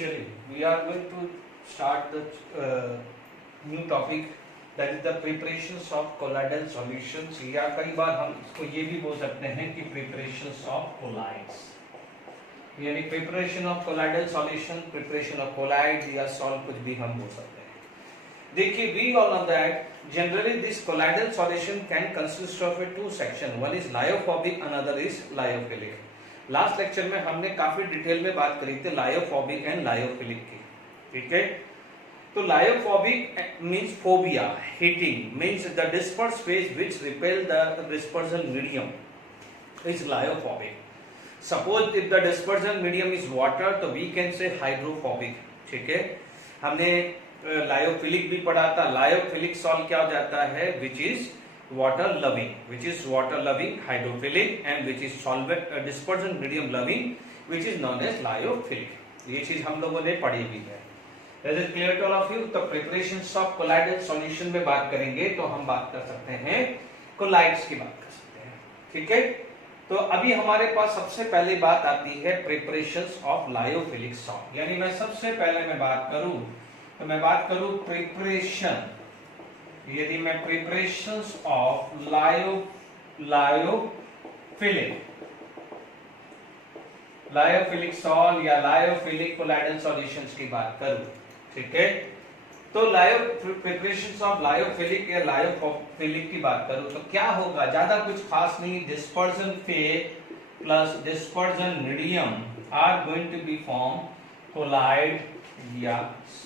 Actually, we are going to start the new topic, that is the preparations of colloidal solutions, या कई बार हम इसको ये भी बोल सकते हैं कि preparations of colloids, यानी preparation of colloidal solution, preparation of colloids या solve कुछ भी हम बोल सकते हैं. देखिए, we all know that generally this colloidal solution can consist of a two section. One is lyophobic, another is lyophilic. Last lecture में हमने काफी डिटेल में बात करी थी लायोफोबिक एंड लायोफिलिक की. ठीक है, तो lyophobic means phobia, hating, means the disperse phase which repel the dispersion medium is lyophobic. Suppose if the dispersion medium is water तो वी कैन से हाइड्रोफोबिक. ठीक है, हमने लायोफिलिक भी पढ़ा था. लायोफिलिक सॉल्ट क्या हो जाता है, which is water loving, which is water loving, hydrophilic, and which is solvent dispersion medium loving, which is known as lyophilic. ये चीज हम लोगों ने पढ़ी भी है. Is it clear to all of you? तो preparations of colloidal solution में बात करेंगे तो हम बात कर सकते हैं colloids की बात कर सकते हैं. ठीक है, तो अभी हमारे पास सबसे पहले बात आती है preparations of lyophilic salt. यानी मैं सबसे पहले मैं बात करूं तो मैं बात करूं preparation, यदि मैं preparations of लायोफिलिक सॉल्ट या लायोफिलिक कोलाइडल सॉल्यूशंस की बात करूं. ठीक है, तो प्रिपरेशंस ऑफ लायोफिलिक या लायोफिलिक की बात करूं तो क्या होगा, ज्यादा कुछ खास नहीं. Dispersion phase plus dispersion medium are going to be form colloid या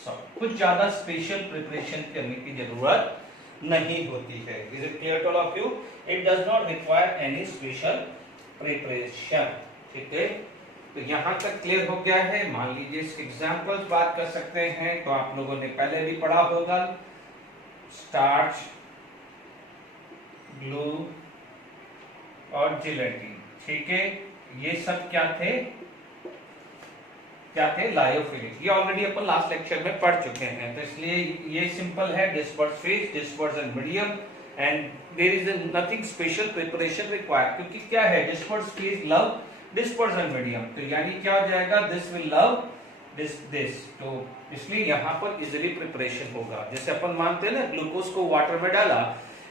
सॉल्ट. कुछ ज्यादा स्पेशल प्रिपरेशन करने की जरूरत नहीं होती है. Is it clear to all of you? It does not require any special preparation. ठीक है, तो यहां तक क्लियर हो गया है. मान लीजिए इसके एग्जांपल्स बात कर सकते हैं तो आप लोगों ने पहले भी पढ़ा होगा. स्टार्च, ग्लू और जिलेटिन. ठीक है, ये सब क्या थे लायोफिलिक. ये ऑलरेडी अपन लास्ट लेक्चर में पढ़ चुके हैं, तो इसलिए ये सिंपल है. Disperse phase, dispersion medium, and there is nothing special preparation required. क्योंकि क्या है, disperse phase love dispersion medium, तो यानी क्या हो जाएगा, दिस विल लव दिस. तो इसलिए यहाँ पर इजीली प्रिपरेशन होगा. जैसे अपन मानते हैं ना, ग्लूकोज को वाटर में डाला,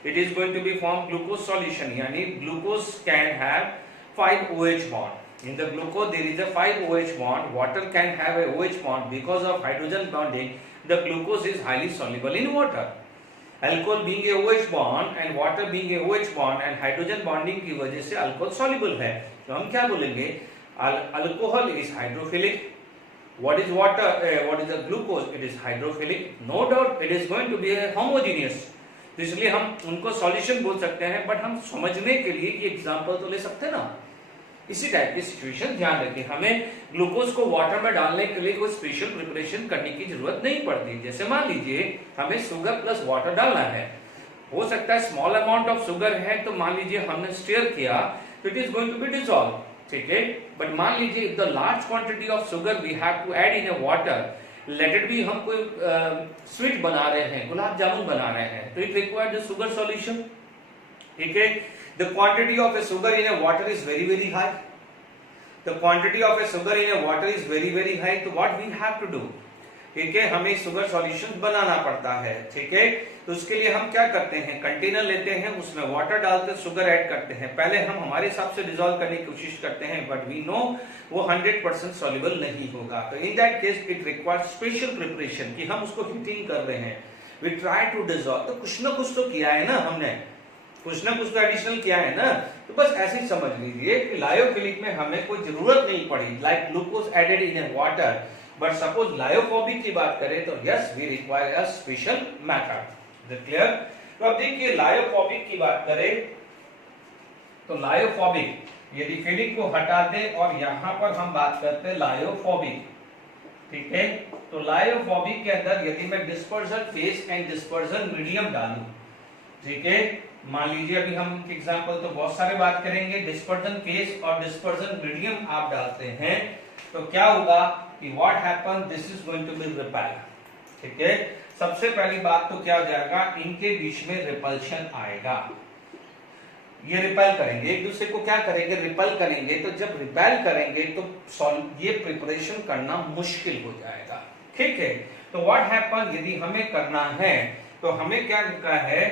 it is going to be form glucose solution. यानी glucose can have 5 OH bond. In the glucose there is a 5 OH bond. Water can have a OH bond. Because of hydrogen bonding, the glucose is highly soluble in water. Alcohol being a OH bond and water being a OH bond and hydrogen bonding की वजह से alcohol soluble है. तो हम क्या बोलेंगे, alcohol is hydrophilic. What is water? What is the glucose? It is hydrophilic. No doubt it is going to be a homogeneous. तो इसलिए हम उनको सॉल्यूशन बोल सकते हैं, बट हम समझने के लिए कि एग्जांपल तो ले सकते हैं ना. इसी टाइप की सिचुएशन ध्यान रखें. हमें ग्लूकोज को वाटर में डालने के लिए कोई स्पेशल प्रिपरेशन करने की जरूरत नहीं पड़ती. जैसे मान लीजिए हमें शुगर प्लस वाटर डालना है, हो सकता है स्मॉल अमाउंट ऑफ शुगर है, तो मान लीजिए हमने स्टीयर किया तो it is going to be dissolve. ठीक है, बट मान लीजिए the large quantity of sugar we have to add in a water. Let it be हम कोई स्वीट बना रहे हैं, गुलाब जामुन बना रहे हैं, तो it required the sugar solution. ठीक है, the quantity of a sugar in a water is very high. The quantity of a sugar in a water is very high. तो what we have to do, ठीक है, हमें sugar solution बनाना पड़ता है. ठीक है, तो उसके लिए हम क्या करते हैं, कंटेनर लेते हैं, उसमें वाटर डालते, शुगर ऐड करते हैं. पहले हम हमारे हिसाब से डिसॉल्व करने की कोशिश करते हैं, बट वी नो वो 100% सॉल्युबल नहीं होगा. तो in that case it requires special preparation कि हम उसको हीटिंग कर रहे हैं, वी ट्राई टू डिसॉल्व. तो कुछ ना कुछ तो किया है ना, हमने कुछ ना कुछ तो एडिशनल किया है ना. तो बस ऐसे ही समझ लीजिए कि लायोफिलिक में हमें कोई जरूरत नहीं पड़ी, like glucose added in a water. But suppose lyophobic की बात करें तो yes, we require a special method. Clear? तो अब देखिए लायोफोबिक की बात करें तो लायोफोबिक, यदि फिलिक को हटा दे और यहां पर हम बात करते हैं लायोफोबिक. ठीक है, तो लायोफोबिक के अंदर यदि मैं dispersion phase and dispersion medium डालूं, ठीक है, मान लीजिए अभी हम एग्जांपल तो बहुत सारे बात करेंगे. डिस्पर्जन फेज और डिस्पर्जन मीडियम आप डालते हैं तो क्या होगा कि what happen, this is going to be repel. ठीक है, सबसे पहली बात तो क्या हो जाएगा, इनके बीच में रिपल्शन आएगा. ये रिपेल करेंगे, एक दूसरे को क्या करेंगे, रिपेल करेंगे। तो जब रिपेल करेंगे तो ये प्रिपरेशन करना मुश्किल हो जाएगा, ठीक है। तो व्हाट हैपन, यदि हमें करना है तो हमें क्या लिखा है,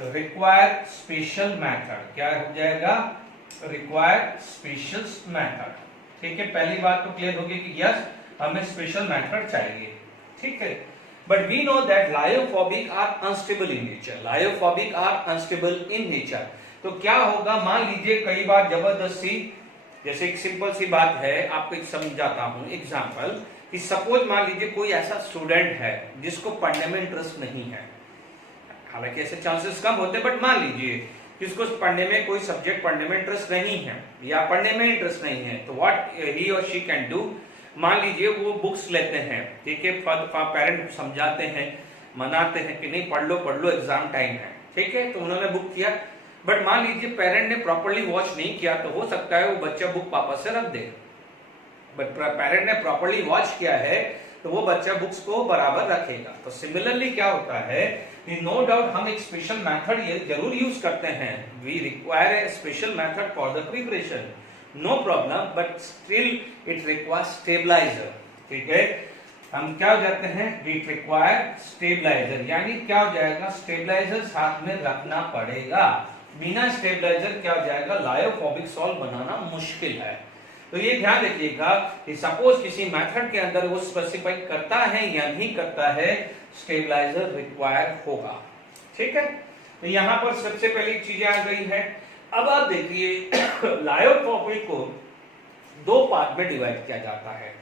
रिक्वायर स्पेशल मेथड, क्या हो जाएगा, रिक्वायर स्पेशल मेथड, ठीक है। पहली बात तो क्लियर होगी कि यस हमें स्पेशल मेथड चाहिए, ठीक है। But we know that lyophobic are unstable in nature, lyophobic are unstable in nature. तो क्या होगा, मान लीजिए कई बार जबरदस्ती, जैसे एक सिंपल सी बात है, आपको एक समझाता हूं एग्जांपल, कि सपोज मान लीजिए कोई ऐसा स्टूडेंट है जिसको पढ़ने में इंटरेस्ट नहीं है, हालांकि ऐसे चांसेस कम होते हैं, बट मान लीजिए जिसको पढ़ने में, कोई सब्जेक्ट पढ़ने में इंटरेस्ट नहीं है या पढ़ने में इंटरेस्ट नहीं है, तो व्हाट ही और शी कैन डू, मान लीजिए वो बुक्स लेते हैं, ठीक है, पेरेंट समझाते हैं, मनाते हैं कि नहीं पढ़ लो एग्जाम टाइम है, ठीक है, तो उन्होंने बुक किया। बट मान लीजिए पेरेंट ने प्रॉपर्ली वॉच नहीं किया, तो हो सकता है वो बच्चा बुक वापस से रख दे। बट पेरेंट ने प्रॉपर्ली वॉच किया है तो वो बच्चा बुक्स को बराबर रखेगा। तो सिमिलरली क्या होता है, नो डाउट हम एक स्पेशल मेथड ये जरूर यूज करते हैं, we require a special method for the preparation, no problem, but still it requires stabiliser, ठीक है। हम क्या हो जाते हैं, इट रिक्वायर स्टेबलाइजर, यानी क्या हो जाएगा, स्टेबलाइजर साथ में रखना पड़ेगा। बिना स्टेबलाइजर क्या हो जाएगा, लायोफोबिक सॉल्व बनाना मुश्किल है। तो ये ध्यान रखिएगा कि सपोज किसी मेथड के अंदर वो स्पेसिफाई करता है या नहीं करता है, स्टेबलाइजर रिक्वायर होगा, ठीक है। तो यहां पर सबसे पहली चीजें आ गई है। अब आप देखिए लायोफोबिक को दो पार्ट में डिवाइड किया जाता है।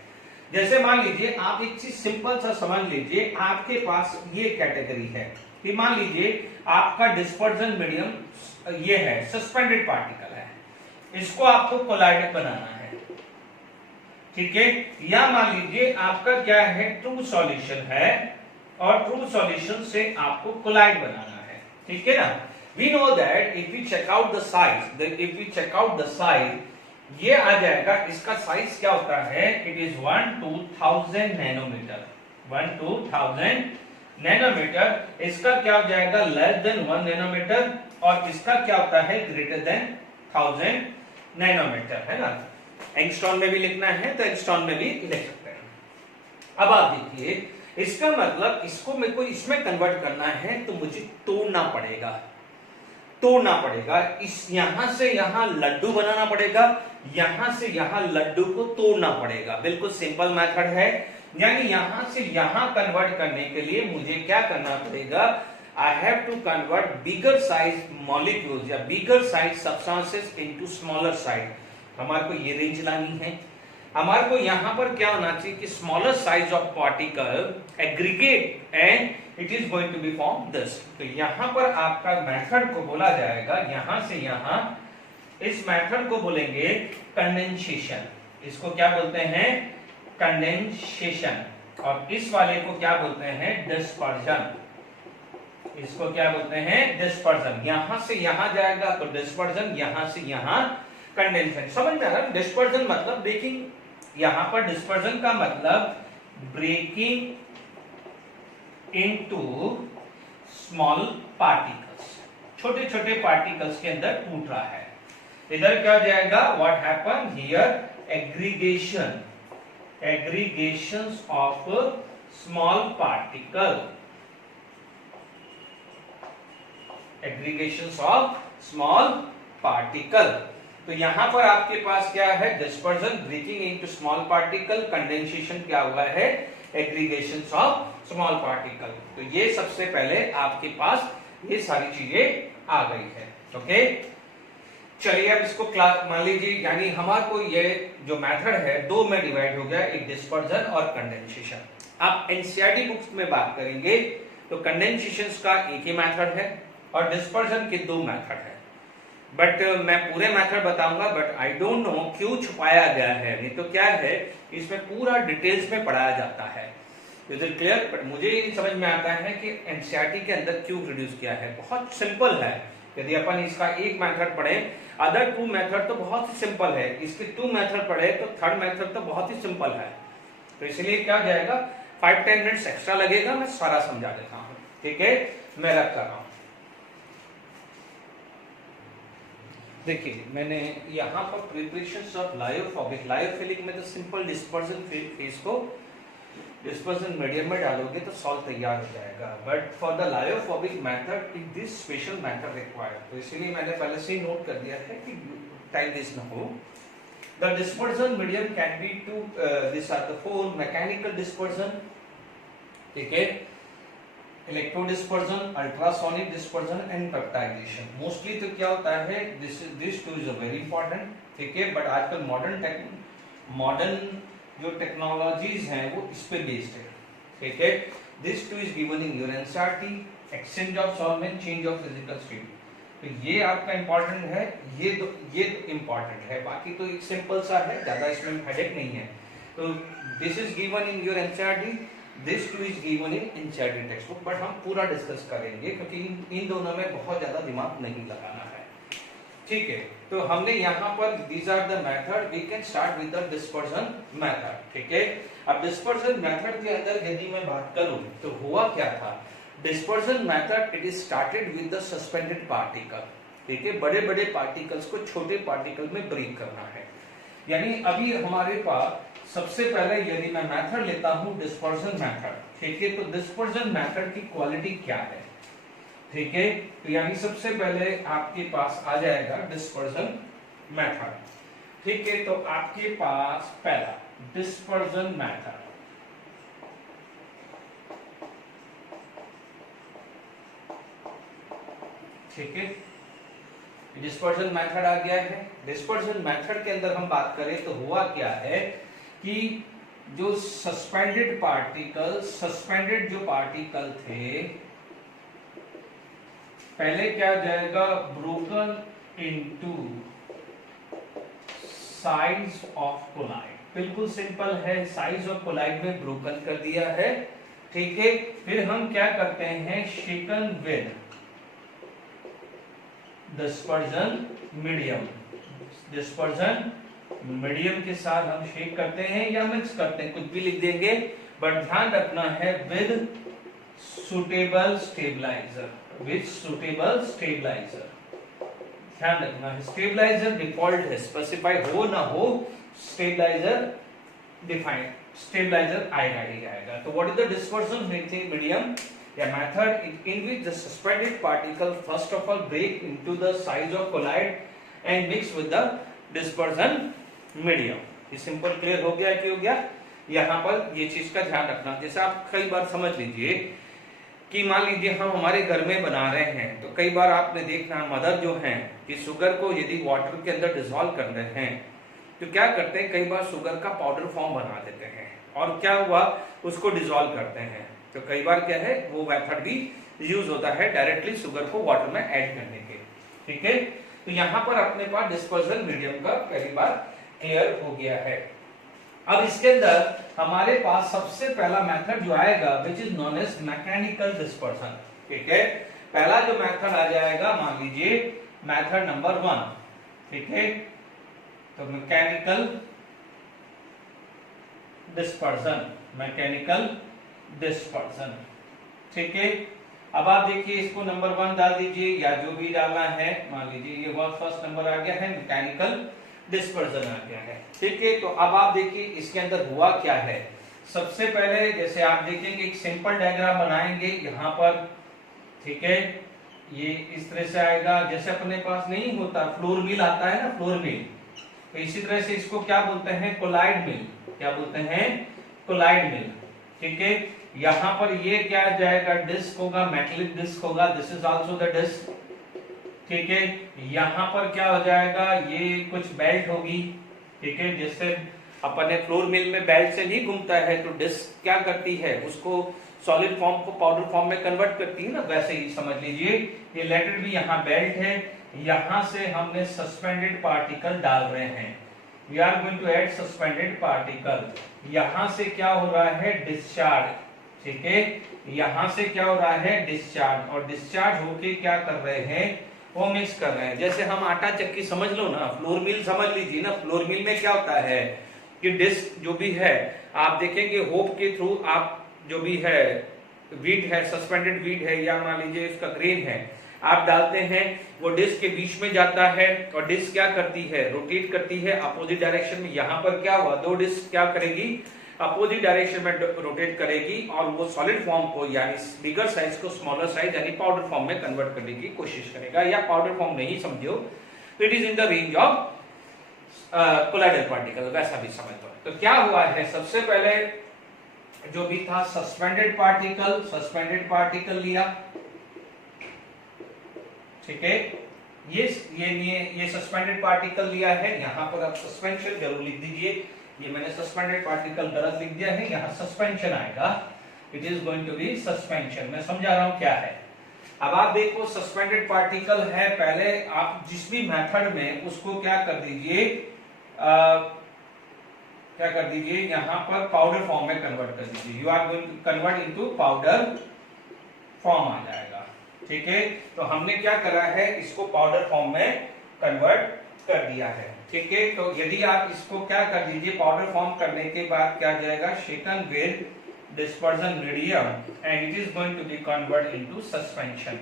जैसे मान लीजिए आप एक चीज सिंपल सा समझ लीजिए, आपके पास ये कैटेगरी है कि मान लीजिए आपका डिस्पर्जन मीडियम ये है, सस्पेंडेड पार्टिकल है, इसको आपको कोलाइड बनाना है, ठीक है। या मान लीजिए आपका क्या है, ट्रू सॉल्यूशन है और ट्रू सॉल्यूशन से आपको कोलाइड बनाना है, ठीक है ना। We know that if we check out the size, if we check out the size, ये आ जाएगा, इसका साइज क्या होता है, it is 1 to 1000 nanometre, 1 to 1000 nanometre. इसका क्या हो जाएगा, लेस देन 1 नैनोमीटर, और इसका क्या होता है, ग्रेटर देन 1000 नैनोमीटर, है ना। एंगस्ट्रॉम में भी लिखना है तो एंगस्ट्रॉम में भी लिख सकते हैं। अब आप देखिए, इसका मतलब इसको मेरे को इसमें कन्वर्ट करना है तो मुझे तोड़ना पड़ेगा, इस यहां से यहां लड्डू बनाना पड़ेगा, यहां से यहां लड्डू को तोड़ना पड़ेगा। बिल्कुल सिंपल मेथड है, यानी यहां से यहां कन्वर्ट करने के लिए मुझे क्या करना पड़ेगा, I have to convert bigger size molecules या bigger size substances into smaller size. हमारे को ये रेंज लानी है, हमारे को यहां पर क्या होना चाहिए कि smaller size of particle aggregate and it is going to be form this. तो यहां पर आपका मेथड को बोला जाएगा, यहां से यहां, इस मेथड को बोलेंगे कंडेंसेशन, इसको क्या बोलते हैं, कंडेंसेशन, और इस वाले को क्या बोलते हैं, डिस्पर्जन, इसको क्या बोलते हैं, डिस्पर्जन। यहां से यहां जाएगा तो डिस्पर्जन, यहां से यहां कंडेंसेशन। समझ में आ रहा है, डिस्पर्जन मतलब ब्रेकिंग, यहां पर डिस्पर्जन का मतलब ब्रेकिंग इनटू स्मॉल पार्टिकल्स, छोटे छोटे पार्टिकल्स के अंदर टूट रहा है। इधर क्या हो जाएगा, what happen here, aggregation, aggregations of small particle, aggregations of small particle. तो यहां पर आपके पास क्या है, dispersion, breaking into small particle, condensation क्या हुआ है, एग्रीगेशंस ऑफ स्मॉल पार्टिकल। तो ये सबसे पहले आपके पास ये सारी चीजें आ गई है, ओके। चलिए अब इसको क्लास मान लीजिए, यानी हमारे को ये जो मेथड है दो में डिवाइड हो गया, एक डिस्पर्जन और कंडेंसेशन। आप एनसीईआरटी बुक्स में बात करेंगे तो कंडेंसेशन का एक ही मेथड है और डिस्पर्जन के दो मेथड है। बट मैं पूरे मेथड बताऊंगा, बट आई डोंट नो क्यों छुपाया गया है, नहीं तो क्या है इसमें पूरा डिटेल्स में पढ़ाया जाता है, इज इट क्लियर। बट मुझे ये समझ में आता है कि एनसीईआरटी के अंदर क्यों इंट्रोड्यूस किया है, बहुत सिंपल है। यदि अपन इसका एक मेथड पढ़े, अदर टू मेथड तो बहुत ही सिंपल है, इसके टू मेथड पढ़े तो थर्ड मेथड तो बहुत ही सिंपल है। तो इसलिए क्या हो जाएगा, 5-10 मिनट्स एक्स्ट्रा लगेगा, मैं सारा समझा देता हूँ, ठीक है। मैं रख कर रहा हूँ। देखिए मैंने यहाँ पर प्रिपरेशन ऑफ लायोफोबिक, लायोफिलिक में तो सिंपल डिस्पर्जन फेज को डिस्पर्जन मीडियम में डालोगे तो सॉल्व तैयार हो जाएगा, but for the lyophobic method in this special method required, तो इसीलिए मैंने पहले से ही नोट कर दिया है कि टाइम वेस्ट ना हो। The dispersion medium can be to this are the four mechanical dispersion, ठीक है, electro dispersion, ultrasonic dispersion and peptization. Mostly तो क्या होता है, this two is very important, ठीक है, बट आजकल मॉडर्न जो टेक्नोलॉजीज हैं वो इस पे बेस्ड है, ठीक है। This two is given in your NCERT, exchange of solvent, change of physical state, तो ये आपका इंपॉर्टेंट है, ये इंपॉर्टेंट है, बाकी तो एक सिंपल सा है, ज्यादा इसमें हेडेक नहीं है। तो this is given in your NCERT, this two is given in NCERT text book, but हम पूरा डिस्कस करेंगे क्योंकि इन दोनों में बहुत ज्यादा दिमाग नहीं लगाना है, ठीक है। तो हमने यहाँ पर these are the method, we can start with the dispersion method, ठीक है। अब dispersion method के अंदर यदि मैं बात करूं तो हुआ क्या था, dispersion method it is started with the suspended particle, ठीक है, बड़े बड़े पार्टिकल्स को छोटे पार्टिकल में ब्रेक करना है। यानी अभी हमारे पास सबसे पहले यदि मैं मेथड लेता हूं डिस्पर्जन मेथड, ठीक है, तो डिस्पर्जन मेथड की क्वालिटी क्या है, ठीक है, तो यानी सबसे पहले आपके पास आ जाएगा डिस्पर्जन मेथड, ठीक है। तो आपके पास पहला डिस्पर्जन मेथड, ठीक है, डिस्पर्जन मेथड आ गया है। डिस्पर्जन मेथड के अंदर हम बात करें तो हुआ क्या है कि जो सस्पेंडेड जो पार्टिकल थे, पहले क्या जाएगा, broken into size of colloid, बिल्कुल सिंपल है, साइज ऑफ कोलाइड में ब्रोकन कर दिया है, ठीक है। फिर हम क्या करते हैं, शेकन विद डिस्पर्जन मीडियम के साथ हम शेक करते हैं या मिक्स करते हैं, कुछ भी लिख देंगे, बट ध्यान रखना है विद सुटेबल स्टेबलाइजर, ध्यान रखना है, स्टेबलाइजर डिफॉल्ट है, स्पेसिफाई हो ना हो स्टेबलाइजर डिफाइंड, स्टेबलाइजर आएगा ही आएगा। तो what is the dispersion medium, a method in which the suspended particle first of all break into the size of colloid and mix with the dispersion medium। ये simple clear हो गया कि हो गया। यहाँ पर ये चीज का ध्यान रखना, जैसे आप कई बार समझ लीजिए कि मान लीजिए हम हमारे घर में बना रहे हैं, तो कई बार आपने देखना मदर जो हैं कि शुगर को यदि वाटर के अंदर डिसॉल्व कर रहे हैं तो क्या करते हैं, कई बार शुगर का पाउडर फॉर्म बना देते हैं और क्या हुआ, उसको डिसॉल्व करते हैं। तो कई बार क्या है, वो मेथड भी यूज होता है डायरेक्टली शुगर को वाटर में ऐड करने के, ठीक है। तो यहाँ पर अपने पास डिस्पर्जन मीडियम का पहली बार क्लियर हो गया है। अब इसके अंदर हमारे पास सबसे पहला मेथड जो आएगा which is known as mechanical dispersion, ठीक है। पहला जो मेथड आ जाएगा, मान लीजिए मेथड नंबर 1, ठीक है, तो मैकेनिकल डिस्पर्सन, ठीक है। अब आप देखिए इसको नंबर 1 डाल दीजिए या जो भी डालना है, मान लीजिए ये फर्स्ट नंबर आ गया है, मैकेनिकल डिस्पर्सन आ गया है, ठीक है। तो अब आप देखिए इसके अंदर हुआ क्या है, सबसे पहले जैसे आप देखेंगे एक सिंपल डायग्राम बनाएंगे यहाँ पर, ठीक है, ये इस तरह से आएगा, जैसे अपने पास नहीं होता फ्लोर मिल आता है ना, फ्लोर मिल, तो इसी तरह से इसको क्या बोलते हैं, कोलाइड मिल, क्या बोलते हैं, कोलाइड मिल, ठीक है। यहाँ पर ये क्या जाएगा, डिस्क होगा, मेटलिक डिस्क होगा, this is also the disc, ठीक है। यहाँ पर क्या हो जाएगा, ये कुछ बेल्ट होगी, ठीक है, जैसे अपने फ्लोर मिल में बेल्ट से नहीं घूमता है तो डिस्क क्या करती है, उसको सॉलिड फॉर्म को पाउडर फॉर्म में कन्वर्ट करती है ना, वैसे ही समझ लीजिए ये लेटेड भी यहाँ बेल्ट है, यहाँ से हमने सस्पेंडेड पार्टिकल डाल रहे हैं, we are going to add suspended particle, यहाँ से क्या हो रहा है, डिस्चार्ज, ठीक है, यहाँ से क्या हो रहा है, डिस्चार्ज, और डिस्चार्ज होके क्या कर रहे हैं, वो मिक्स कर रहे हैं। जैसे हम आटा चक्की समझ लो ना, फ्लोर मिल समझ लीजिए ना, फ्लोर मिल में क्या होता है कि डिस्क जो भी है आप देखेंगे होप के थ्रू, आप जो भी है वीट है, सस्पेंडेड वीट है या मान लीजिए इसका ग्रेन है, आप डालते हैं, वो डिस्क के बीच में जाता है और डिस्क क्या करती है, रोटेट करती है अपोजिट डायरेक्शन में। यहाँ पर क्या हुआ, दो डिस्क क्या करेगी, अपोजिट डायरेक्शन में रोटेट करेगी और वो सॉलिड फॉर्म को यानी बिगर साइज को स्मॉलर साइज यानी पाउडर फॉर्म में कन्वर्ट करने की कोशिश करेगा, या पाउडर फॉर्म नहीं समझो तो it is in the range of colloidal particle, वैसा भी समझ लो। तो क्या हुआ है, सबसे पहले जो भी था सस्पेंडेड पार्टिकल लिया, ठीक है, ये सस्पेंडेड पार्टिकल लिया है। यहां पर आप सस्पेंशन जरूर लिख दीजिए, ये मैंने सस्पेंडेड पार्टिकल गलत लिख दिया है, यहां सस्पेंशन आएगा, it is going to be suspension. मैं समझा रहा हूं क्या है। अब आप देखो सस्पेंडेड पार्टिकल है, पहले आप जिस भी मेथड में उसको क्या कर दीजिए, यहां पर पाउडर फॉर्म में कन्वर्ट कर दीजिए, you are going to convert into powder form आ जाएगा, ठीक है। तो हमने क्या करा है, इसको पाउडर फॉर्म में कन्वर्ट कर दिया है, ठीक है। तो यदि आप इसको क्या कर दीजिए, पाउडर फॉर्म करने के बाद क्या जाएगा, shaken with dispersion medium and it is going to be convert into suspension,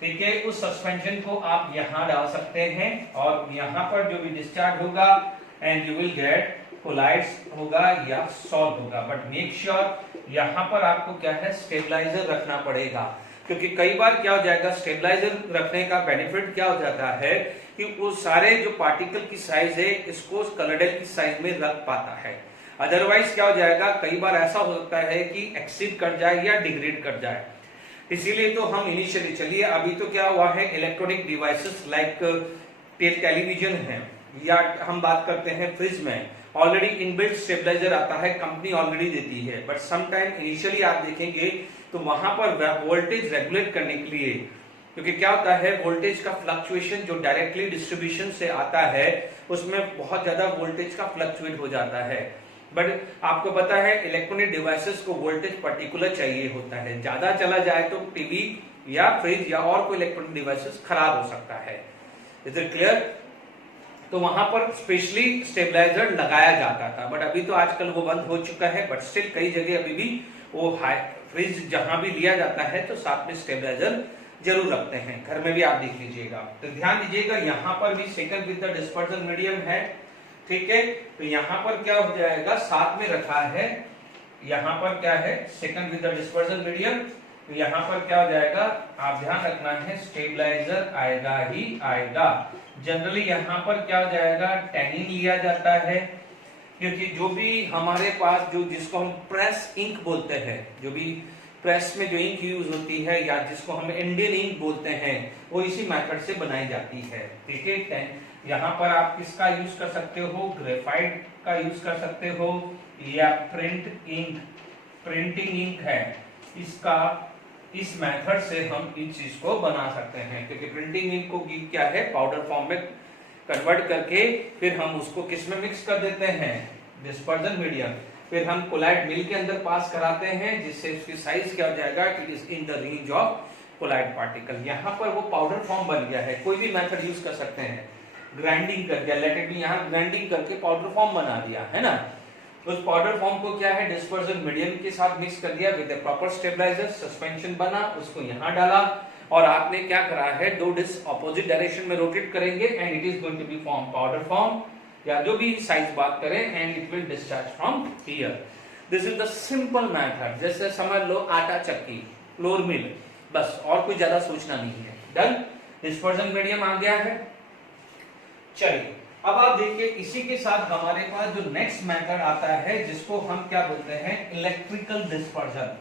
ठीक है। उस सस्पेंशन को आप यहां डाल सकते हैं और यहां पर जो भी डिस्चार्ज होगा and you will get colloids होगा या सॉल्व होगा, बट मेक श्योर यहां पर आपको क्या है, स्टेबलाइजर रखना पड़ेगा, क्योंकि कई बार क्या हो जाएगा, स्टेबलाइजर रखने का बेनिफिट क्या हो जाता है कि वो सारे जो पार्टिकल की साइज है इसको कॉलॉइडल की साइज में रख पाता है। अदरवाइज क्या हो जाएगा, कई बार ऐसा हो सकता है कि एक्सीड कर जाए या डिग्रेड कर जाए। इसीलिए तो हम इनिशियली, चलिए अभी तो क्या हुआ है, इलेक्ट्रॉनिक डिवाइसेस लाइक टेलीविजन है या हम बात करते हैं फ्रिज में ऑलरेडी इनबिल्ट स्टेबलाइजर आता है, कंपनी ऑलरेडी देती है, बट सम टाइम इनिशियली आप देखेंगे तो वहां पर वोल्टेज रेगुलेट करने के लिए, क्योंकि क्या होता है वोल्टेज का फ्लक्चुएशन जो डायरेक्टली डिस्ट्रीब्यूशन से आता है उसमें बहुत ज्यादा वोल्टेज का फ्लक्चुएट हो जाता है, बट आपको पता है इलेक्ट्रॉनिक डिवाइसेस को वोल्टेज पर्टिकुलर चाहिए होता है, ज्यादा चला जाए तो टीवी या फ्रिज या और कोई इलेक्ट्रॉनिक डिवाइसेस खराब हो सकता है। Is it clear? तो वहां पर स्पेशली स्टेबलाइजर लगाया जाता था, बट अभी तो आजकल वो बंद हो चुका है, बट स्टिल कई जगह अभी भी वो फ्रिज जहां भी लिया जाता है तो साथ में स्टेबलाइजर जरूर रखते हैं, घर में भी आप देख लीजिएगा। तो ध्यान दीजिएगा यहाँ पर भी second with the dispersion medium है, ठीक है। तो यहाँ पर क्या हो जाएगा, साथ में रखा है, यहाँ पर क्या है, second with the dispersion medium, तो यहाँ पर क्या हो जाएगा, आप ध्यान रखना है स्टेबलाइजर आएगा ही आएगा। जनरली यहाँ पर क्या हो जाएगा, टैनिन लिया जाता है, क्योंकि जो भी हमारे पास जो जिसको हम प्रेस इंक बोलते हैं, जो भी प्रेस में जो इंक यूज होती है या जिसको हम इंडियन इंक बोलते हैं, वो इसी मेथड से बनाई जाती है, ठीक है। यहाँ पर आप किसका यूज कर सकते हो, ग्रेफाइट का यूज कर सकते हो या प्रिंटिंग इंक है, इसका इस मेथड से हम इस चीज को बना सकते हैं, क्योंकि प्रिंटिंग इंक को क्या है, पाउडर फॉर्म में कन्वर्ट करके फिर हम उसको किस में मिक्स कर देते हैं, डिस्पर्जन मीडियम, फिर हम कोलाइड मिल के अंदर पास कराते हैं, जिससे उसकी साइज क्या हो जाएगा, it is in the range of colloid particle. यहाँ पर वो पाउडर फॉर्म बन गया है, कोई भी मेथड यूज कर सकते हैं, ग्राइंडिंग करके, लेट इट बी यहाँ ग्राइंडिंग करके पाउडर फॉर्म बना दिया है ना, उस पाउडर फॉर्म को क्या है, डिस्पर्जन मीडियम के साथ मिक्स कर दिया विद प्रॉपर स्टेबलाइजर, सस्पेंशन बना, उसको यहाँ डाला और आपने क्या करा है, दो डिस्क ऑपोजिट डायरेक्शन में रोटेट करेंगे and it is going to be form powder form या जो भी साइज बात करें and it will discharge from here. This is the simple method, जैसे समझ लो आटा चक्की, फ्लोर मिल, बस और कुछ ज्यादा सोचना नहीं है। डन, डिस्पर्जन मीडियम आ गया है। चलिए अब आप देखिए इसी के साथ हमारे पास जो नेक्स्ट मेथड आता है जिसको हम क्या बोलते हैं, इलेक्ट्रिकल डिस्पर्जन।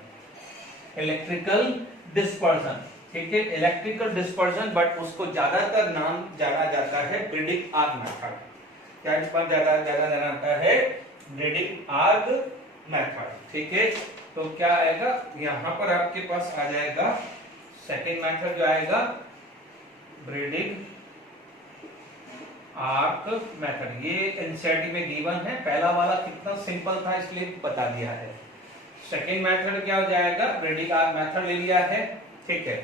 इलेक्ट्रिकल डिस्पर्जन, ठीक है, इलेक्ट्रिकल डिस्पर्जन, बट उसको ज्यादातर नाम जाना जाता है ब्रीडिंग आर्क मेथड। क्या इस पर ज्यादा जाना आता है, ब्रीडिंग आर्क मेथड, ठीक है। तो क्या आएगा, यहां पर आपके पास आ जाएगा सेकेंड मेथड जो आएगा ब्रीडिंग आर्क मेथड। ये एनसीईआरटी में गिवन है, पहला वाला कितना सिंपल था इसलिए बता दिया है। सेकेंड मेथड क्या हो जाएगा, ब्रीडिंग आर्क मेथड ले लिया है, ठीक है।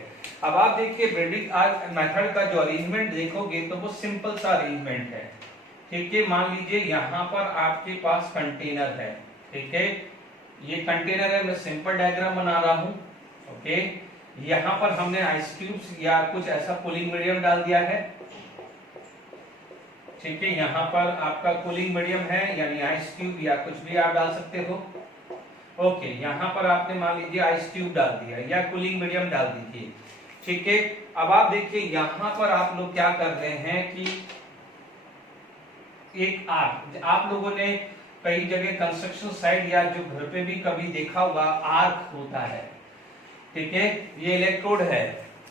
अब आप देखिए ब्रीडिंग आर्क मेथड का जो अरेंजमेंट देखोगे तो वो सिंपल सा अरेंजमेंट है, ठीक है। मान लीजिए यहाँ पर आपके पास कंटेनर है, ठीक है, ये कंटेनर है, मैं सिंपल डायग्राम बना रहा हूं, ओके। यहाँ पर हमने आइस क्यूब्स या कुछ ऐसा कूलिंग मीडियम डाल दिया है, ठीक है। यहाँ पर आपका कूलिंग मीडियम है, यानी आइस क्यूब या कुछ भी आप डाल सकते हो। ओके, यहाँ पर आपने मान लीजिए आइस क्यूब डाल दिया या कूलिंग मीडियम डाल दीजिए, ठीक है। अब आप देखिए यहाँ पर आप लोग क्या कर रहे हैं कि एक आर्क, आप लोगों ने कई जगह कंस्ट्रक्शन साइट या जो घर पे भी कभी देखा होगा, आर्क होता है, ठीक है। ये इलेक्ट्रोड है,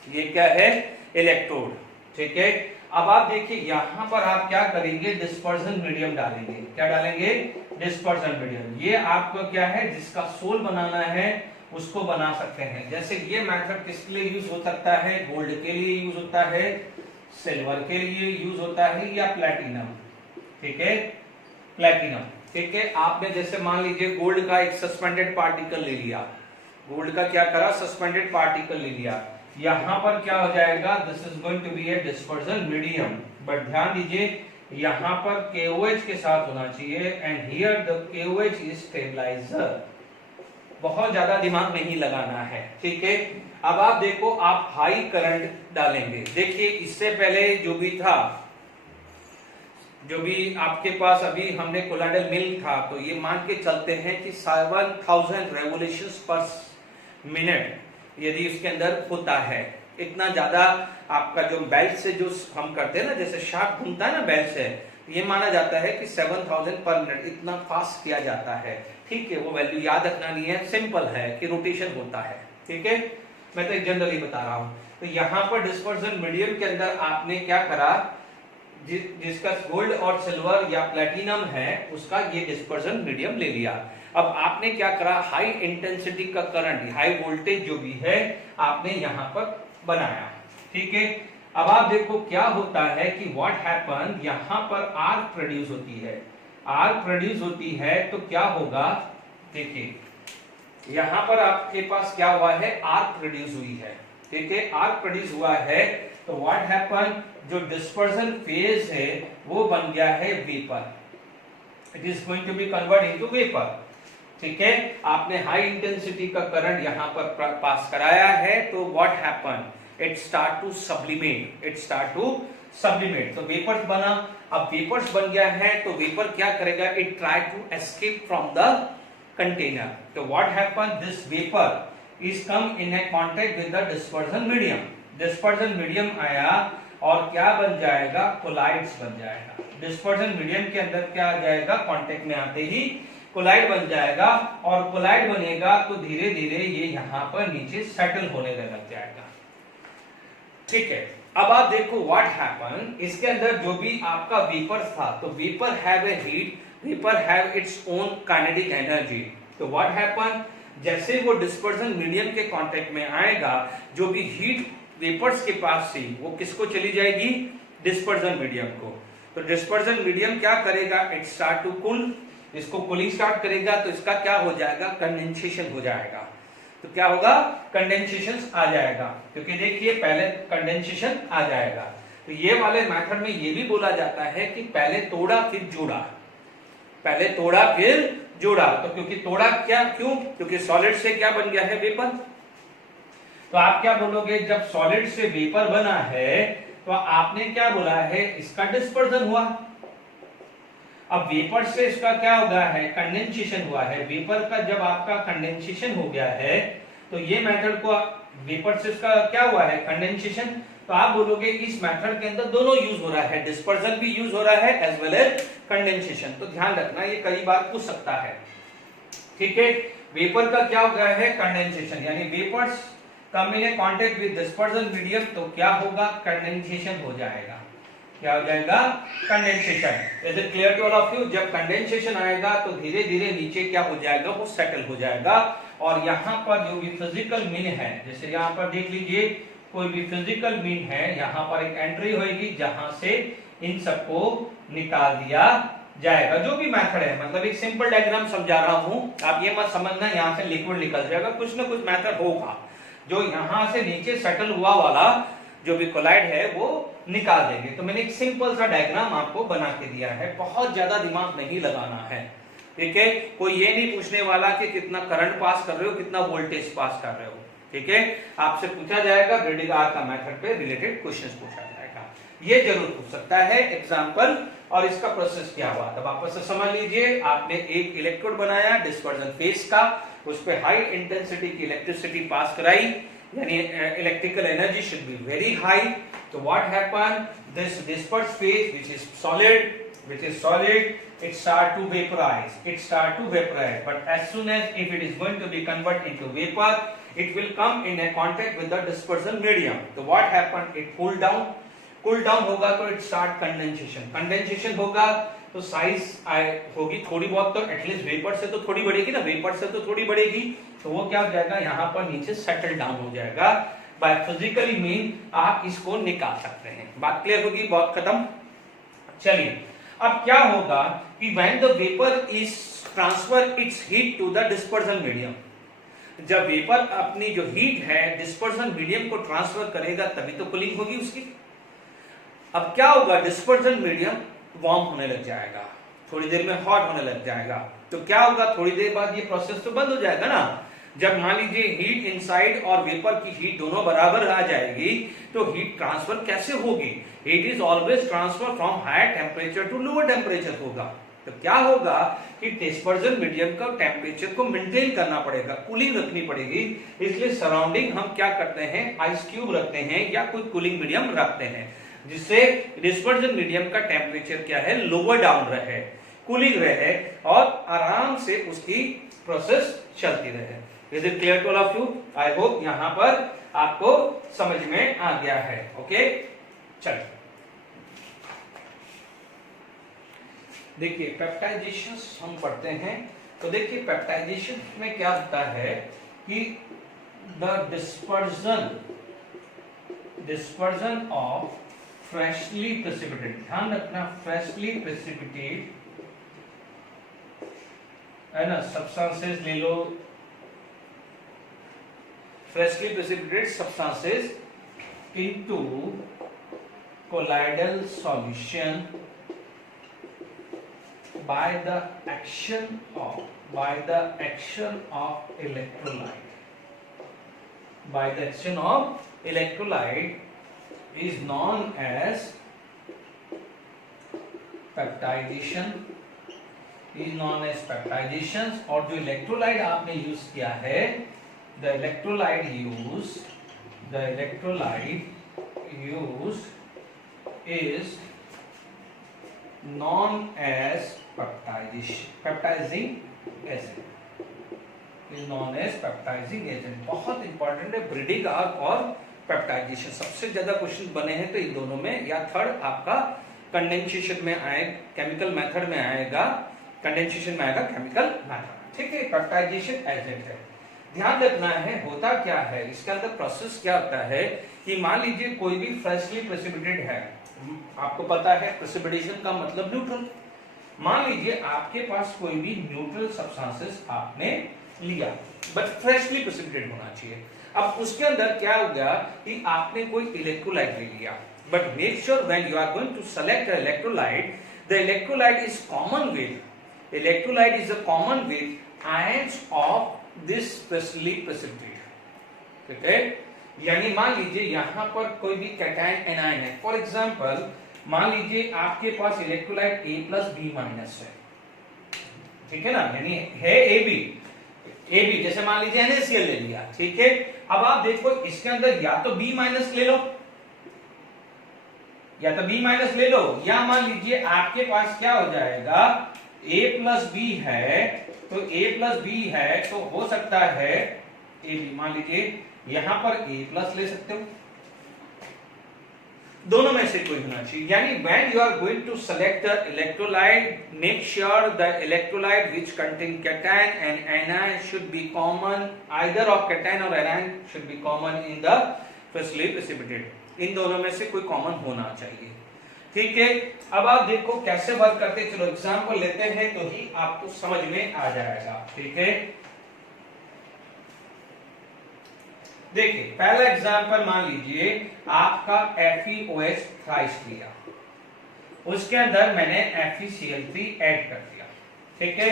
ये क्या है, इलेक्ट्रोड, ठीक है। अब आप देखिए यहाँ पर आप क्या करेंगे, डिस्पर्जन मीडियम डालेंगे। क्या डालेंगे, डिस्पर्जन मीडियम। ये आपको क्या है, जिसका सोल बनाना है उसको बना सकते हैं। जैसे ये मेथड किसके लिए यूज हो सकता है, गोल्ड के लिए यूज होता है, सिल्वर के लिए यूज होता है, या प्लैटिनम, ठीक है, प्लैटिनम, ठीक है। आपने जैसे मान लीजिए गोल्ड का एक सस्पेंडेड पार्टिकल ले लिया, गोल्ड का क्या करा, सस्पेंडेड पार्टिकल ले लिया, यहां पर क्या हो जाएगा, this is going to be a dispersion medium. But ध्यान दीजिए यहां पर KOH के साथ होना चाहिए, and here the KOH is stabiliser. बहुत ज्यादा दिमाग नहीं लगाना है, ठीक है। अब आप देखो, आप हाई करंट डालेंगे। देखिए इससे पहले जो भी था, जो भी आपके पास अभी हमने कोलाइडल मिल था, तो ये मान के चलते हैं कि 7000 रेवोल्यूशंस पर मिनट यदि उसके अंदर होता है, इतना ज्यादा आपका जो बेल्ट से जो हम करते हैं ना, जैसे शाफ्ट घूमता है ना बेल्ट से, ये माना जाता है कि 7000 पर मिनट, इतना फास्ट किया जाता है, ठीक है। वो वैल्यू याद रखना नहीं है, सिंपल है कि रोटेशन होता है, ठीक है। मैं तो एक जनरली बता रहा हूं। तो यहाँ पर डिस्पर्जन मीडियम के अंदर आपने क्या करा, जिसका गोल्ड और सिल्वर या प्लैटिनम है उसका ये डिस्पर्जन मीडियम ले लिया। अब आपने क्या करा, हाई इंटेंसिटी का करंट, हाई वोल्टेज जो भी है आपने यहाँ पर बनाया, ठीक है। अब आप देखो क्या होता है कि व्हाट हैपन, यहाँ पर आर्क प्रोड्यूस होती है, आर्क प्रोड्यूस होती है तो क्या होगा, देखिए यहाँ पर आपके पास क्या हुआ है, आर्क प्रोड्यूस हुई है, ठीक है। आर्क प्रोड्यूस हुआ है तो व्हाट हैपन, जो डिस्पर्जन फेज है वो बन गया है vapour, it is going to be convert into vapour, ठीक है। आपने हाई इंटेंसिटी का करंट यहां पर पास कराया है, तो what happen, it start to sublimate, it start to sublimate, तो वेपर्स बना। अब वेपर्स बन गया है तो वेपर क्या करेगा, it try to escape from the container, तो what happen, this vapour is come in a contact with the dispersion medium, dispersion medium आया और क्या बन जाएगा, कोलाइड्स बन जाएगा। डिस्पर्जन मीडियम के अंदर क्या आ जाएगा, कांटेक्ट में आते ही कोलाइड बन जाएगा, और कोलाइड बनेगा तो धीरे धीरे ये यहाँ पर नीचे सेटल होने लग जाएगा, ठीक है। अब आप देखो व्हाट हैपन, इसके अंदर जो भी आपका वेपर था, तो vapour have a heat, vapour have its own kinetic energy, तो व्हाट हैपन, जैसे वो डिस्पर्जन मीडियम के कांटेक्ट में आएगा, जो भी हीट वेपर्स के पास थी वो किसको चली जाएगी, डिस्पर्जन मीडियम को। तो डिस्पर्जन मीडियम क्या करेगा, इट स्टार्ट टू कूल, इसको कूलिंग स्टार्ट करेगा तो इसका क्या हो जाएगा, कंडेंसेशन हो जाएगा। तो क्या होगा, कंडेंसेशन आ जाएगा, क्योंकि देखिए पहले कंडेंसेशन आ जाएगा। तो ये वाले मेथड में ये भी बोला जाता है कि पहले तोड़ा फिर जोड़ा, पहले तोड़ा फिर जोड़ा। तो क्योंकि तोड़ा क्या, क्यों, क्योंकि सॉलिड से क्या बन गया है, वेपर। तो आप क्या बोलोगे, जब सॉलिड से वेपर बना है तो आपने क्या बोला है, इसका डिस्पर्जन हुआ। अब वेपर से इसका क्या हो गया है, कंडेंसेशन हुआ है। वेपर का जब आपका कंडेंसेशन हो गया है तो ये मेथड को, वेपर से इसका क्या हुआ है, कंडेंसेशन। तो आप बोलोगे इस मेथड के अंदर दोनों यूज हो रहा है, डिस्पर्जन भी यूज हो रहा है एज वेल एज कंडेंसेशन। तो ध्यान रखना, ये कई बार पूछ सकता है, ठीक है। वेपर का क्या हो गया है, कंडेंसेशन, यानी vapours come in contact with dispersion medium, तो क्या होगा, कंडेंसेशन हो जाएगा। क्या हो जाएगा, condensation. Is it clear to all of you. जब कंडेंसेशन आएगा तो धीरे धीरे नीचे क्या हो जाएगा, वो सेटल हो जाएगा। और यहाँ पर जो भी फिजिकल मीन है, जैसे यहाँ पर देख लीजिए, कोई भी फिजिकल मीन है, यहाँ पर एक एंट्री होगी जहां से इन सबको निकाल दिया जाएगा। जो भी मेथड है, मतलब एक सिंपल डायग्राम समझा रहा हूं, आप ये मत समझना यहाँ से लिक्विड निकल जाएगा, कुछ ना कुछ मेथड होगा जो यहाँ से नीचे सेटल हुआ वाला जो भी कोलाइड है वो निकाल देंगे। तो मैंने एक सिंपल सा डायग्राम आपको बना के दिया है, बहुत ज्यादा दिमाग नहीं लगाना है, ठीक है। कोई ये नहीं पूछने वाला कि कितना करंट पास कर रहे हो, कितना वोल्टेज पास कर रहे हो, ठीक है, आपसे पूछा जाएगा ब्रीडिंग आर का मेथड पे रिलेटेड क्वेश्चंस पूछा जाएगा, ये जरूर पूछ सकता है एग्जांपल। और इसका प्रोसेस क्या हुआ तब वापस से समझ लीजिए। आपने एक इलेक्ट्रोड बनाया डिस्पर्जन फेज का, उस पे हाई इंटेंसिटी की इलेक्ट्रिसिटी पास कराई, यानी electrical energy should be very high. तो what happen, this disperse phase which is solid, it start to vaporize, but as soon as if it is going to be converted into vapor, it will come in a contact with the dispersion medium. So what happened, it cool down होगा तो it start condensation होगा तो size होगी थोड़ी बहुत, तो at least vapour से तो थोड़ी बढ़ेगी ना, वेपर से तो थोड़ी बढ़ेगी, तो वो क्या हो जाएगा यहाँ पर नीचे सेटल डाउन हो जाएगा। बाय फिजिकली मीन आप इसको निकाल सकते हैं। बात क्लियर होगी, बहुत खत्म। चलिए अब क्या होगा कि when the vapor is transfer its heat to the dispersion medium, जब वेपर अपनी जो हीट है डिस्पर्जन मीडियम को ट्रांसफर करेगा तभी तो कूलिंग होगी उसकी। अब क्या होगा, डिस्पर्जन मीडियम वार्म होने लग जाएगा, थोड़ी देर में हॉट होने लग जाएगा, तो क्या होगा थोड़ी देर बाद ये प्रोसेस तो बंद हो जाएगा ना। जब मान लीजिए हीट इनसाइड और वेपर की हीट दोनों बराबर आ जाएगी तो हीट ट्रांसफर कैसे होगी, heat is always transfer from higher temperature to lower temperature होगा। तो क्या होगा कि डिस्पर्जन मीडियम का टेम्परेचर को मेंटेन करना पड़ेगा, कूलिंग रखनी पड़ेगी, इसलिए सराउंडिंग हम क्या करते हैं, आइस क्यूब रखते हैं या कोई कूलिंग मीडियम रखते हैं, जिससे डिस्पर्जन मीडियम का टेम्परेचर क्या है, लोअर डाउन रहे, कूलिंग रहे और आराम से उसकी प्रोसेस चलती रहे। Is it clear to all of you? I hope यहां पर आपको समझ में आ गया है। ओके चलिए देखिए पेप्टाइजेशन हम पढ़ते हैं। तो देखिए पेप्टाइजेशन में क्या होता है कि the dispersion of freshly precipitate, ध्यान रखना फ्रेशली प्रेसिपिटेट है ना, सब्सटेंसेस ले लो, freshly precipitated substances into colloidal solution by the action of electrolyte. By the action of electrolyte is known as peptidation. और जो इलेक्ट्रोलाइट आपने यूज किया है, the electrolyte used is known as peptidizing agent। बहुत important है breeding arc और peptization, सबसे ज्यादा क्वेश्चन बने हैं तो इन दोनों में, या थर्ड आपका कंडेंसेशन में आए, केमिकल मेथड में आएगा, कंडेंसेशन में आएगा केमिकल मेथड, ठीक है। पेप्टाइजेशन एजेंट है, ध्यान रखना है होता क्या है, इसके अंदर प्रोसेस क्या होता है कि मान लीजिए कोई भी फ्रेशली प्रेसिपिटेटेड है, आपको पता है प्रेसिपिटेशन का मतलब न्यूट्रल, मान लीजिए आपके पास कोई भी न्यूट्रल सब्सटेंसेस आपने लिया बट फ्रेशली प्रेसिपिटेटेड होना चाहिए। अब उसके अंदर क्या होगा कि आपने कोई इलेक्ट्रोलाइट ले लिया, but make sure when you are going to select electrolyte, the electrolyte is common with ions of this specially precipitate, ठीक है। यानी मान लीजिए यहां पर कोई भी कैटायन एनायन है, फॉर एग्जांपल मान लीजिए आपके पास इलेक्ट्रोलाइट A+B- है, ठीक है ना, यानी है AB जैसे मान लीजिए NaCl ले लिया, ठीक है। अब आप देखो इसके अंदर या तो B- ले लो, या मान लीजिए आपके पास क्या हो जाएगा, A+B है, तो A+B है तो हो सकता है AB, मान लीजिए यहां पर A+ ले सकते हो, दोनों में से कोई होना चाहिए। यानी when you are going to select the electrolyte, make sure the electrolyte which contain cation and anion should be common, either of cation or anion should be common in the freshly precipitated, इन दोनों में से कोई common होना चाहिए, ठीक है। अब आप देखो कैसे वर्क करते, चलो एग्जांपल लेते हैं तो ही आपको समझ में आ जाएगा, ठीक है। देखिए पहला एग्जांपल मान लीजिए आपका FeOH थ्राइस लिया, उसके अंदर मैंने FeCl3 ऐड कर दिया, ठीक है।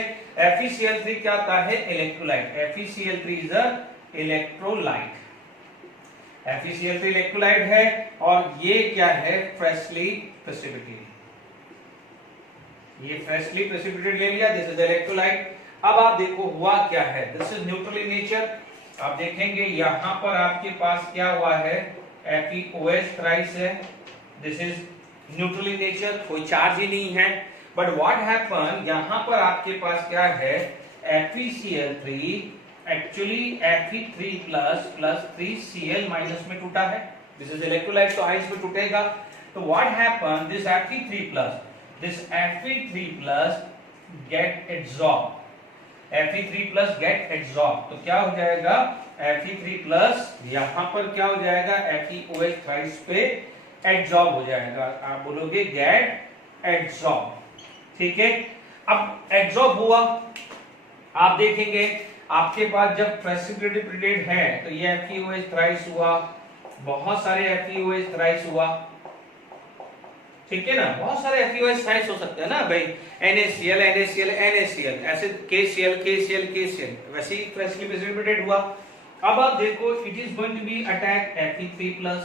FeCl3 क्या होता है, electrolyte, FeCl3 is a electrolyte, FeCl3 electrolyte है और ये क्या है, फ्रेशली प्रेसिपिटेटेड। ये फ्रेशली प्रेसिपिटेटेड ले लिया, दिस इज इलेक्ट्रोलाइट। अब आप देखो हुआ क्या है, this is neutral in nature. आप देखेंगे यहां पर आपके पास क्या हुआ है, FeOH थ्राइस है, this is neutral in nature, कोई चार्ज ही नहीं है। बट व्हाट हैपन, यहां पर आपके पास क्या है, FeCl3 actually Fe3 plus 3Cl minus में टूटा है, दिस इज इलेक्ट्रोलाइट, तो आइंस में टूटेगा। तो what happen, this Fe3 plus get absorb, Fe3 plus get absorb, तो क्या हो जाएगा, Fe3 प्लस यहां पर क्या हो जाएगा, FeOH थ्राइस पे एब्सॉर्ब हो जाएगा, आप बोलोगे गेट एब्सॉर्ब, ठीक है। अब एब्सॉर्ब हुआ, आप देखेंगे आपके पास जब प्रेसिपिटेटेड है तो ये FeOH थ्राइस हुआ, बहुत सारे FeOH थ्राइस हुआ, ठीक है ना, बहुत सारे FeOH थ्राइस हो सकते हैं ना भाई, NaCl ऐसे KCl, वैसे ही फ्रेशली प्रेसिपिटेटेड हुआ। अब आप देखो it is going to be attack Fe3 plus,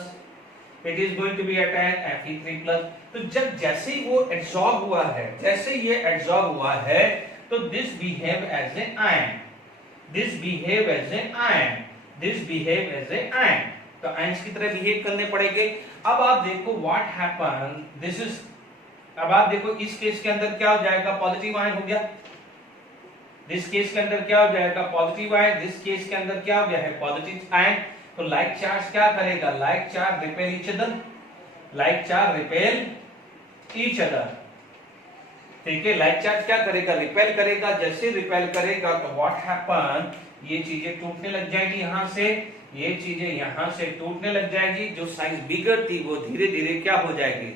it is going to be attack Fe3 plus. तो जब जैसे ही वो एब्सॉर्ब हुआ है, जैसे ये एब्सॉर्ब हुआ है, तो this behave as a ion, this behave as a ion, this behave as a ion, तो आयंस की तरह बिहेव करने पड़ेंगे। अब आप देखो व्हाट हैपन, दिस इज, अब आप देखो इस केस के अंदर क्या हो जाएगा, पॉजिटिव आयन हो गया, दिस केस के अंदर क्या हो जाएगा, पॉजिटिव आयन, दिस केस के अंदर क्या हो गया है, पॉजिटिव आयन। तो लाइक चार्ज क्या करेगा, like charge repel each other, like charge repel each other, ठीक है। लाइक चार्ज क्या करेगा, रिपेल करेगा, जैसे रिपेल करेगा तो व्हाट हैपन, ये चीजें टूटने लग जाएगी, यहां से ये चीजें यहां से टूटने लग जाएगी, जो साइज बिगर थी वो धीरे धीरे क्या हो जाएगी,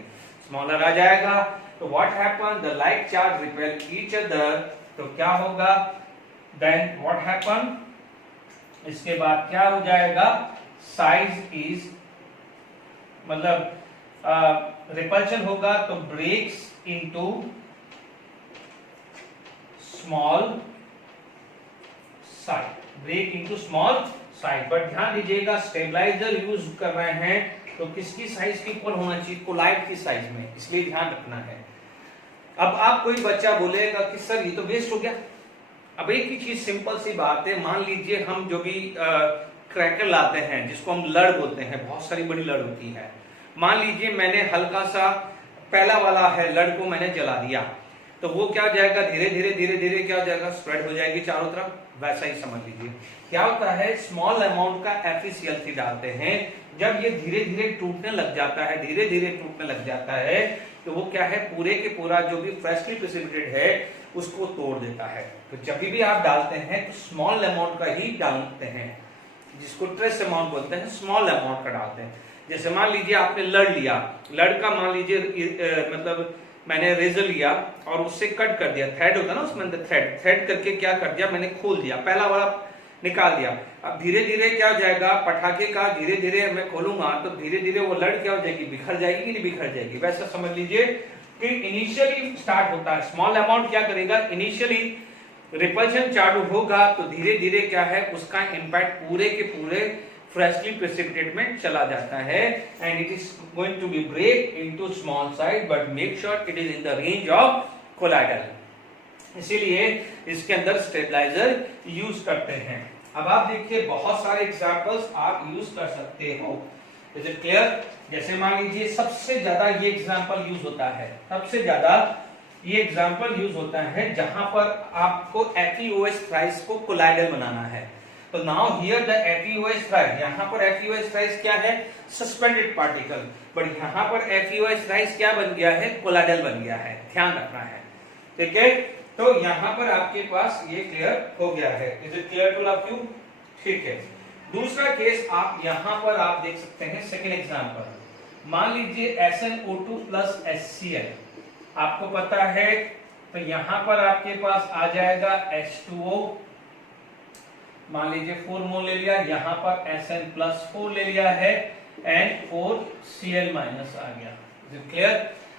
स्मॉलर आ जाएगा। तो what happen, the like charge repel each other, तो क्या होगा, देन व्हाट हैपन, इसके बाद क्या हो जाएगा, साइज इज, मतलब रिपल्शन होगा तो breaks into small side, break into small side. But ध्यान दीजिएगा स्टेबलाइजर यूज कर रहे हैं तो किसकी साइज के इक्वल होना चाहिए, कोलाइड की साइज में, इसलिए ध्यान रखना है। अब आप कोई बच्चा बोलेगा कि सर ये तो वेस्ट हो गया। अब एक ही चीज सिंपल सी बात है, मान लीजिए हम जो भी क्रैकर लाते हैं जिसको हम लड़ बोलते हैं, बहुत सारी बड़ी लड़ होती है, मान लीजिए मैंने हल्का सा पहला वाला है लड़ को मैंने जला दिया, तो वो क्या हो जाएगा, धीरे धीरे क्या हो जाएगा, स्प्रेड हो जाएगी चारों तरफ, वैसा ही समझ लीजिए। क्या होता है, स्मॉल अमाउंट का FeCl3 डालते हैं, जब ये धीरे धीरे टूटने लग जाता है, धीरे धीरे टूटने लग जाता है, तो वो क्या है, पूरे के पूरा जो भी फ्रेशली प्रेसिपिटेटेड है उसको तोड़ देता है। तो जब भी आप डालते हैं तो स्मॉल अमाउंट का ही डालते हैं, जिसको ट्रेस अमाउंट बोलते हैं, स्मॉल अमाउंट का डालते हैं। जैसे मान लीजिए आपने लड़ लिया, लड़ का मान लीजिए मतलब मैंने रेजर लिया और उससे कट कर दिया, थ्रेड होता है ना उसमें अंदर, थ्रेड करके क्या कर दिया, मैंने खोल दिया, पहला वाला निकाल दिया। अब धीरे धीरे क्या हो जाएगा, पटाखे का धीरे धीरे मैं खोलूंगा तो धीरे धीरे वो लड़ क्या हो जाएगी, बिखर जाएगी कि नहीं बिखर जाएगी। वैसा समझ लीजिए कि इनिशियली स्टार्ट होता है, स्मॉल अमाउंट क्या करेगा, इनिशियली रिपल्शन चालू होगा तो धीरे धीरे क्या है, उसका इंपैक्ट पूरे के पूरे फ्रेशली प्रेसिपिटेटेड में चला जाता है, and it is going to be break into small size, but make sure it is in the range of colloidal, इसीलिए इसके अंदर स्टेबलाइजर यूज करते हैं। अब आप देखिए बहुत सारे एग्जांपल्स आप यूज कर सकते हो, इज इट क्लियर। जैसे मान लीजिए सबसे ज्यादा ये एग्जांपल यूज होता है, सबसे ज्यादा ये एग्जांपल यूज होता है जहां पर आपको FeOH थ्राइस को कोलाइडल बनाना है। तो now here the FeOH thrice, यहां पर FeOH थ्राइस क्या है, सस्पेंडेड पार्टिकल, बट यहां पर FeOH थ्राइस क्या बन गया है, कोलाइडल बन गया है, ध्यान रखना है, ठीक है। तो यहां पर आपके पास ये क्लियर हो गया है, is it clear to all, ठीक है। दूसरा केस आप यहां पर आप देख सकते हैं, सेकंड एग्जांपल, मान लीजिए SnO2 प्लस HCl, आपको पता है, तो यहां पर आपके पास आ जाएगा H2O, मान लीजिए 4 मोल ले लिया, यहां पर Sn+4 ले लिया है, N4Cl- आ गया, इज इट क्लियर।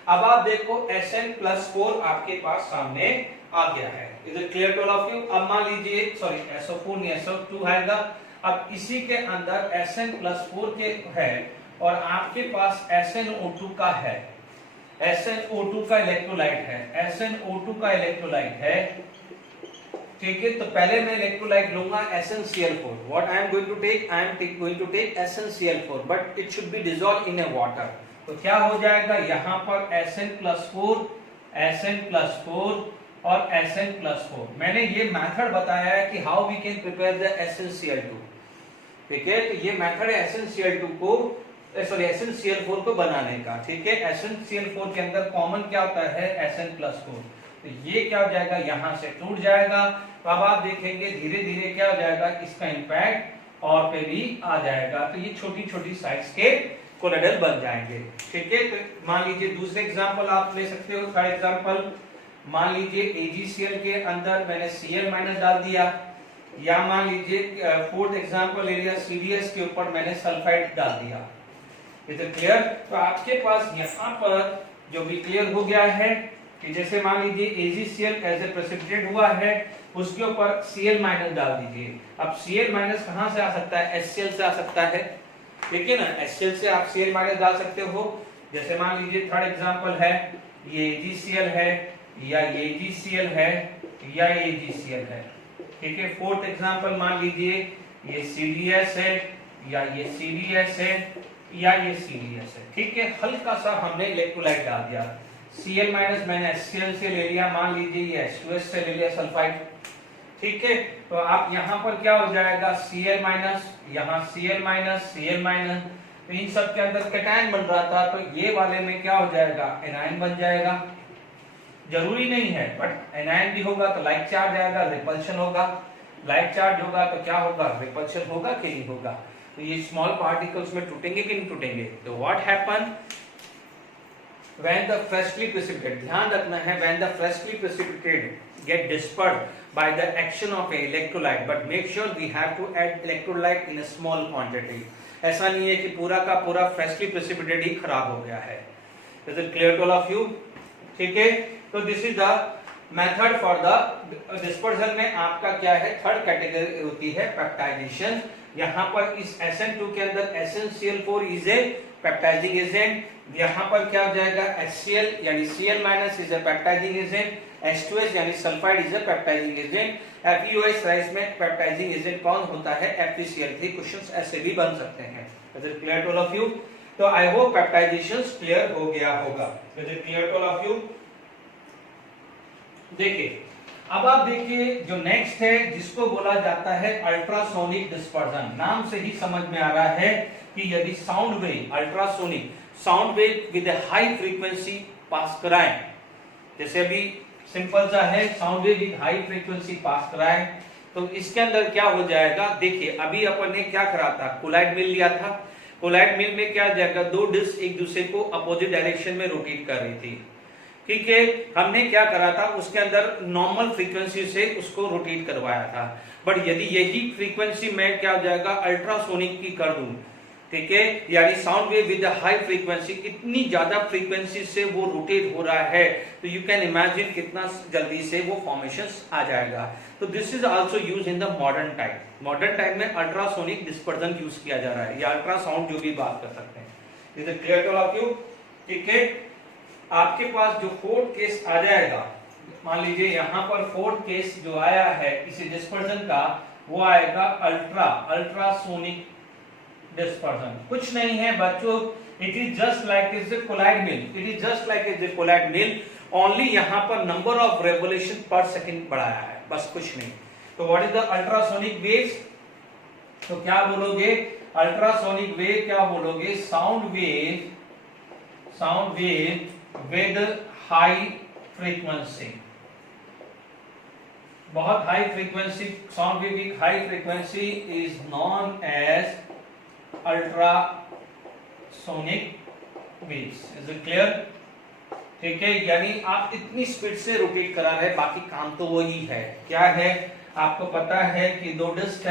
अब आप देखो Sn+4 आपके पास सामने आ गया है, is it clear to all of you. अब मान लीजिए सॉरी SO4 नहीं SO2 आएगा, अब इसी के अंदर Sn+4 के है और आपके पास SnO2 का है, SnO2 का इलेक्ट्रोलाइट है, SnO2 का इलेक्ट्रोलाइट है, ठीक है। तो पहले मैं इलेक्ट्रोलाइट लूंगा SnCl4. What I am going to take, I am going to take SnCl4 but it should be dissolve in a water. तो क्या हो जाएगा यहाँ पर Sn+4 और Sn+4। मैंने ये मेथड बताया है कि how we can prepare the SnCl2, ठीक है। तो ये मेथड है SnCl2 को SnCl4 को बनाने का, ठीक है। SnCl4 के अंदर कॉमन क्या होता है Sn+4, तो ये क्या हो जाएगा यहाँ से टूट जाएगा। तो अब आप देखेंगे धीरे धीरे क्या हो जाएगा, इसका इंपैक्ट और पे भी आ जाएगा। तो ये छोटी छोटी साइज के कोलोइडल बन जाएंगे, ठीक है। तो मान लीजिए दूसरे एग्जांपल आप ले सकते हो। फॉर एग्जांपल मान लीजिए AgCl के अंदर मैंने Cl- डाल दिया, या मान लीजिए फोर्थ एग्जांपल ले लिया CdS के ऊपर मैंने सल्फाइड डाल दिया। Is it clear? तो आपके पास यहाँ पर जो भी क्लियर हो गया है कि जैसे मान लीजिए AgCl एज ए प्रेसिपिटेट हुआ है, उसके ऊपर Cl- डाल दीजिए। अब Cl- कहां से आ सकता है? HCl से आ सकता है, ठीक है ना। HCl से आप Cl- डाल सकते हो। जैसे मान लीजिए थर्ड एग्जांपल है, ये AgCl है या ये AgCl है या ये AgCl है, ठीक है। फोर्थ एग्जांपल मान लीजिए ये CdS है या ये CdS है या ये CdS है, ठीक है। हल्का सा हमने इलेक्ट्रोलाइट डाल दिया। Cl- मैंने HCl से ले लिया, मान लीजिए ये H2S से ले लिया सल्फाइड, ठीक है। तो आप यहाँ पर क्या हो जाएगा Cl-, यहाँ Cl-, तो इन सब के अंदर कैटायन बन रहा था, तो ये वाले में क्या हो जाएगा एनायन बन जाएगा। जरूरी नहीं है बट एनायन भी होगा तो लाइक चार्ज आएगा, रिपल्शन होगा। लाइक चार्ज होगा तो क्या होगा, रिपल्शन होगा कि नहीं होगा। तो ये स्मॉल पार्टिकल्स में टूटेंगे कि नहीं टूटेंगे। तो what happen when the freshly precipitated, ध्यान रखना है, when the freshly precipitated get dispersed by the action of a electrolyte, but make sure we have to add electrolyte in a small quantity। ऐसा नहीं है कि पूरा का पूरा freshly precipitated ही खराब हो गया है। Is it clear to all of you? ठीक है। तो this is the method for the dispersal में आपका क्या है, थर्ड कैटेगरी होती है पेप्टाइजेशन। यहाँ पर इस SN2 के अंदर SnCl4 is a peptising agent, यहाँ पर क्या हो जाएगा HCl यानी Cl- is a peptising agent, H2S यानी sulphide is a peptising agent. FeOH rice में पेप्टाइजिंग एजेंट कौन होता है, FeCl3। क्वेश्चंस ऐसे भी बन सकते हैं। Is it clear to all of you? तो आई होप पेप्टाइजेशन क्लियर हो गया होगा। Is it clear to all of you? देखिए अब आप देखिए जो नेक्स्ट है जिसको बोला जाता है अल्ट्रासोनिक डिस्पर्जन। नाम से ही समझ में आ रहा है कि यदि sound wave, ultrasonic sound wave with a high frequency pass कराएं, जैसे अभी सिंपल सा है sound wave with high frequency pass कराएं, तो इसके अंदर क्या हो जाएगा। देखिए अभी अपन ने क्या करा था, कोलाइड मिल लिया था। कोलाइड मिल में क्या जाएगा, दो डिस्क एक दूसरे को अपोजिट डायरेक्शन में रोटेट कर रही थी, ठीक है। हमने क्या करा था, उसके अंदर नॉर्मल फ्रीक्वेंसी से उसको रोटेट करवाया था। बट यदि यही फ्रीक्वेंसी मैं क्या हो जाएगा अल्ट्रासोनिक की कर दूं, ठीक है, यानी sound wave with high frequency, इतनी ज्यादा फ्रीक्वेंसी से वो रोटेट हो रहा है, तो यू कैन इमेजिन कितना जल्दी से वो फॉर्मेशंस आ जाएगा। तो this is also use in the modern time. Modern time में अल्ट्रासोनिक डिस्पर्जन यूज किया जा रहा है, या अल्ट्रासाउंड जो भी बात कर सकते हैं। Is it clear to all you? ठीक है। आपके पास जो फोर्थ केस आ जाएगा, मान लीजिए यहाँ पर फोर्थ केस जो आया है इसी डिस्पर्जन का, वो आएगा अल्ट्रासोनिक डिस्पर्जन। कुछ नहीं है बच्चों, it is just like is the colloid mill, it is just like is the colloid mill, only यहाँ पर नंबर ऑफ रेवोल्यूशन पर सेकंड बढ़ाया है, बस कुछ नहीं। तो what is the ultrasonic waves? तो क्या बोलोगे अल्ट्रासोनिक वेव, क्या बोलोगे sound wave with high frequency, बहुत हाई फ्रीक्वेंसी साउंड वेव की high frequency is known as ultrasonic waves. Is it clear? ठीक है, यानी आप इतनी स्पीड से रोटेट करा रहे, बाकी काम तो वही है। क्या है आपको पता है कि दो डिस्क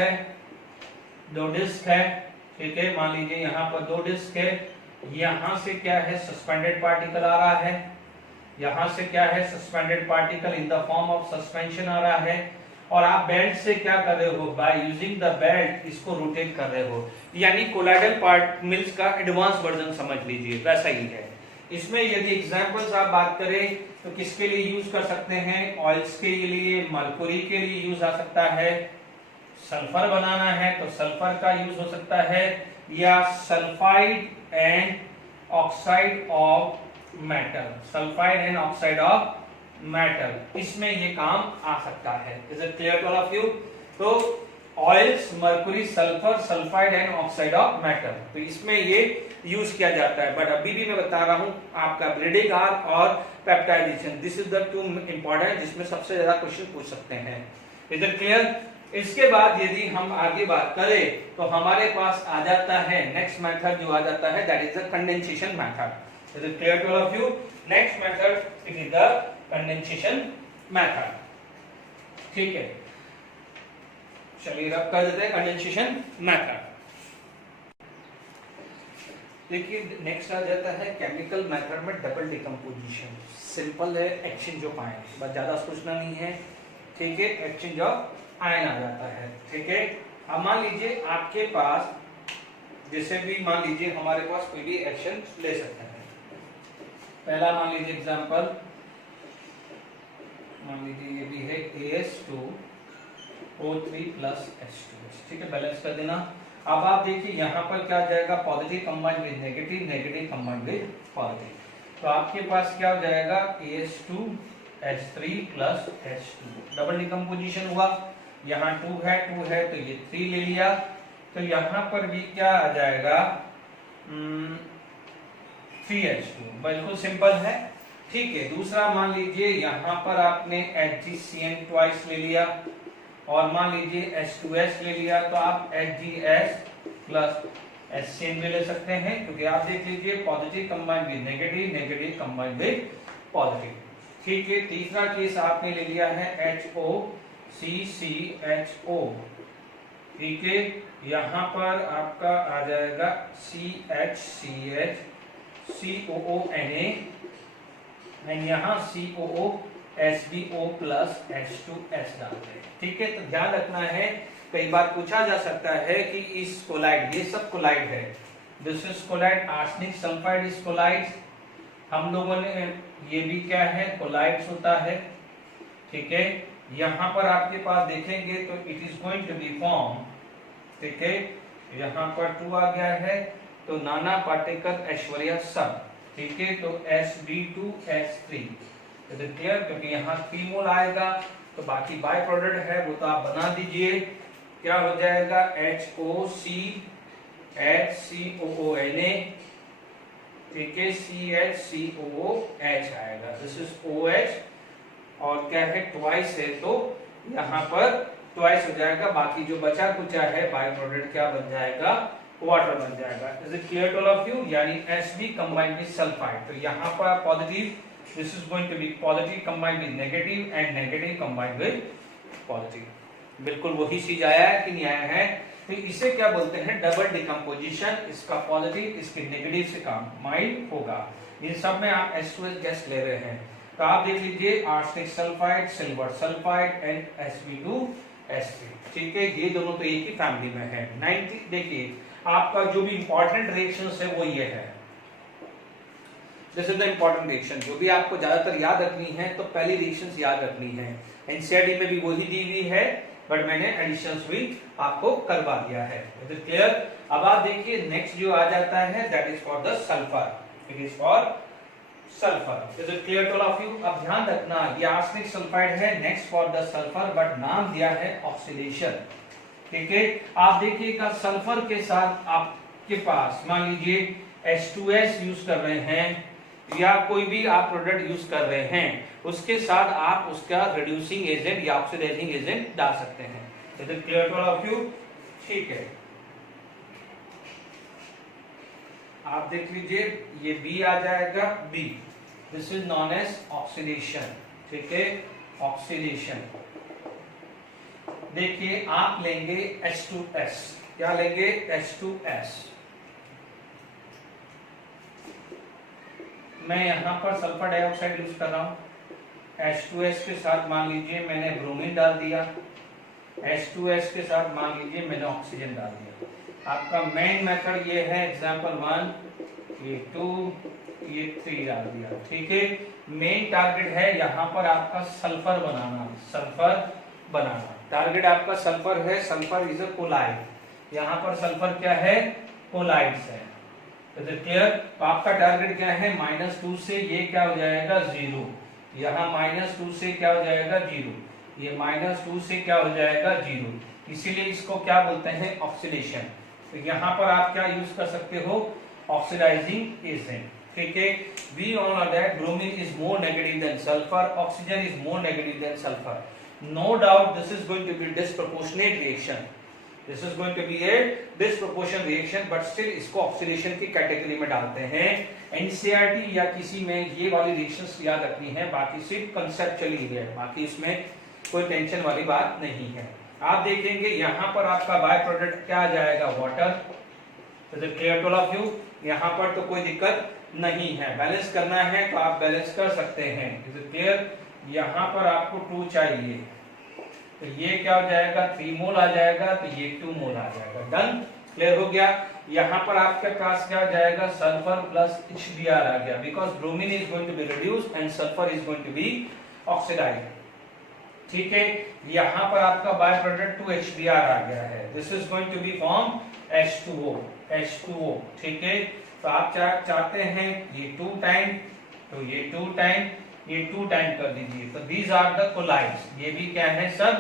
है, ठीक है। मान लीजिए यहाँ पर दो डिस्क है, यहां से क्या है सस्पेंडेड पार्टिकल आ रहा है, यहां से क्या है suspended particle in the form of suspension आ रहा है, और आप बेल्ट से क्या कर रहे हो, बाय यूजिंग द बेल्ट इसको रोटेट कर रहे हो, यानी कोलाइडल पार्ट मिल्स का एडवांस वर्जन समझ लीजिए, वैसा ही है। इसमें यदि एग्जांपल्स आप बात करें तो किसके लिए यूज कर सकते हैं, ऑयल्स के लिए, मरकुरी के लिए यूज आ सकता है, सल्फर बनाना है तो सल्फर का यूज हो सकता है, या sulphide and oxide of metal, sulphide and oxide of metal, इसमें ये काम आ सकता है। Is it clear to all of you? तो oils, mercury, sulphur, sulphide and oxide of metal, तो इसमें ये यूज किया जाता है। बट अभी भी मैं बता रहा हूं आपका ब्रीडिंग आर्क और peptization, this is the two important जिसमें सबसे ज्यादा क्वेश्चन पूछ सकते हैं। Is it clear? इसके बाद यदि हम आगे बात करें तो हमारे पास आ जाता है नेक्स्ट मेथड जो आ जाता है, that is the condensation method. Is it clear to all of you? Next method it is the condensation method. ठीक है, चलिए रब कर देते हैं कंडेंसेशन मेथड। देखिए नेक्स्ट आ जाता है केमिकल मेथड में डबल डिकम्पोजिशन। सिंपल है, एक्सचेंज ऑफ आयन, बस ज्यादा सोचना नहीं है। ठीक है, एक्सचेंज ऑफ आयन आ जाता है। ठीक है, अब मान लीजिए आपके पास, जैसे भी मान लीजिए हमारे पास कोई भी एक्शन ले सकते हैं। पहला मान लीजिए एग्जांपल, मान लीजिए ये भी है AS2O3 प्लस H2S। ठीक है, बैलेंस कर देना। अब आप देखिए यहाँ पर क्या जाएगा, positive combined with negative, negative combined with positive, तो आपके पास क्या हो जाएगा, AS2H3 plus H2, double decomposition हुआ। यहाँ 2 है तो ये 3 ले लिया, तो यहाँ पर भी क्या आ जाएगा, 3H2, बिल्कुल सिंपल है। ठीक है, दूसरा मान लीजिए यहाँ पर आपने HgCN ट्वाइस ले लिया, और मान लीजिए H2S ले लिया, तो आप HgS प्लस HCN भी ले सकते हैं, क्योंकि आप देख लीजिए positive combined with negative, negative combined with positive. ठीक है, तीसरा केस आपने ले लिया है HOCCHO। ठीक है, यहाँ पर आपका आ जाएगा CHCH COONA, एंड यहाँ COOSBO प्लस H2S डालते हैं। ठीक है, तो ध्यान रखना है, कई बार पूछा जा सकता है कि इस कोलाइड, ये सब कोलाइड है, this is colloid, arsenic sulphide is colloid, हम लोगों ने ये भी क्या है, कोलाइड्स होता है। ठीक है, यहाँ पर आपके पास देखेंगे तो it is going to be form. ठीक है, यहाँ पर 2 आ गया है, तो नाना पाटेकर ऐश्वर्या सब। ठीक है, तो Sb2S3, क्लियर, क्योंकि यहाँ 3 मोल आएगा, तो बाकी बाय प्रोडक्ट है वो तो आप बना दीजिए। क्या हो जाएगा, HOCHCOONA, ठीक है, CHCOOH आएगा, दिस इज OH, और क्या है, ट्वाइस है, तो यहाँ पर ट्वाइस हो जाएगा, बाकी जो बचा कुचा है बाय प्रोडक्ट क्या बन जाएगा, वाटर बन जाएगा। Is it clear to all of you? यानी Sb कंबाइंड विद सल्फाइड, तो यहाँ पर positive, this is going to be positive combined with negative, and negative combined with positive. बिल्कुल वही चीज आया है कि नहीं आया है? तो इसे क्या बोलते हैं, डबल डिकम्पोजिशन। इसका पॉजिटिव इसके नेगेटिव से कंबाइन होगा। इन सब में आप H2S गैस ले रहे हैं, तो आप देख लीजिए arsenic sulphide, silver sulphide and Sb2S3। ठीक है, ये दोनों तो एक ही फैमिली में है। 90, देखिए आपका जो भी इंपॉर्टेंट रिएक्शंस है वो ये है, this is the important reaction. जो भी आपको ज्यादातर याद रखनी है तो पहली रिएक्शंस याद रखनी है। एनसीईआरटी में भी वही दी हुई है, बट मैंने एडिशंस भी आपको करवा दिया है। Is it clear? अब आप देखिए नेक्स्ट जो आ जाता है, that is for the sulphur, it is for sulphur. Is it clear to all of you? अब ध्यान रखना, ये आर्सेनिक सल्फाइड है, next for the sulphur, but नाम दिया है ऑक्सीडेशन। ठीक है, आप देखिएगा सल्फर के साथ आपके पास मान लीजिए H2S यूज कर रहे हैं, या कोई भी आप प्रोडक्ट यूज कर रहे हैं, उसके साथ आप उसका रिड्यूसिंग एजेंट या ऑक्सीडाइजिंग एजेंट डाल सकते हैं। Is it clear to all of you? ठीक है, आप देख लीजिए ये B आ जाएगा, B, this is known as oxidation. ठीक है, ऑक्सीडेशन। देखिए आप लेंगे H2S, क्या लेंगे, H2S। मैं यहां पर सल्फर डाइऑक्साइड यूज कर रहा हूं, H2S के साथ मान लीजिए मैंने ब्रोमीन डाल दिया, H2S के साथ मान लीजिए मैंने ऑक्सीजन डाल दिया। आपका मेन मेथड ये है, एग्जांपल 1, ये 2, ये 3 डाल दिया, ठीक है। मेन टारगेट है यहाँ पर आपका सल्फर बनाना, सल्फर बनाना। टारगेट आपका सल्फर है, सल्फर इज अ कोलाइड। यहाँ पर सल्फर क्या है, कोलाइड्स है। तो क्लियर। तो आपका टारगेट क्या है, -2 से ये क्या हो जाएगा 0, यहाँ -2 से क्या हो जाएगा 0, ये -2 से क्या हो जाएगा 0, इसीलिए इसको क्या बोलते हैं, ऑक्सीडेशन। तो यहाँ पर आप क्या यूज कर सकते हो, ऑक्सीडाइजिंग एजेंट, ठीक है। We all know that bromine is more negative than sulphur, oxygen is more negative than sulphur. No doubt this is going to be disproportionate reaction, this is going to be a disproportion reaction, but still इसको oxidation की category में डालते हैं। NCERT या किसी में ये वाली रिएक्शंस याद रखनी है, बाकी सिर्फ कंसेप्चुअली है, बाकी इसमें कोई टेंशन वाली बात नहीं है। आप देखेंगे यहाँ पर आपका बाय प्रोडक्ट क्या आ जाएगा, water. Clear to all of you, यहाँ पर तो कोई दिक्कत नहीं है। बैलेंस करना है तो आप बैलेंस कर सकते हैं, इज इट क्लियर। यहाँ पर आपको 2 चाहिए, तो ये क्या हो जाएगा 3 मोल आ जाएगा, तो ये 2 मोल आ जाएगा, डन, क्लियर हो गया। यहाँ पर आपके पास क्या हो जाएगा, सल्फर प्लस HBr आ गया, because bromine is going to be reduced and sulphur is going to be oxidised, ठीक है। यहाँ पर आपका बाय प्रोडक्ट 2HBr आ गया है, this is going to be form H2O, ठीक है। तो आप चाहते हैं ये 2 टाइम, तो ये 2 टाइम, ये 2 टाइम कर दीजिए। तो दीज आर द कोलाइड्स, ये भी क्या है, सब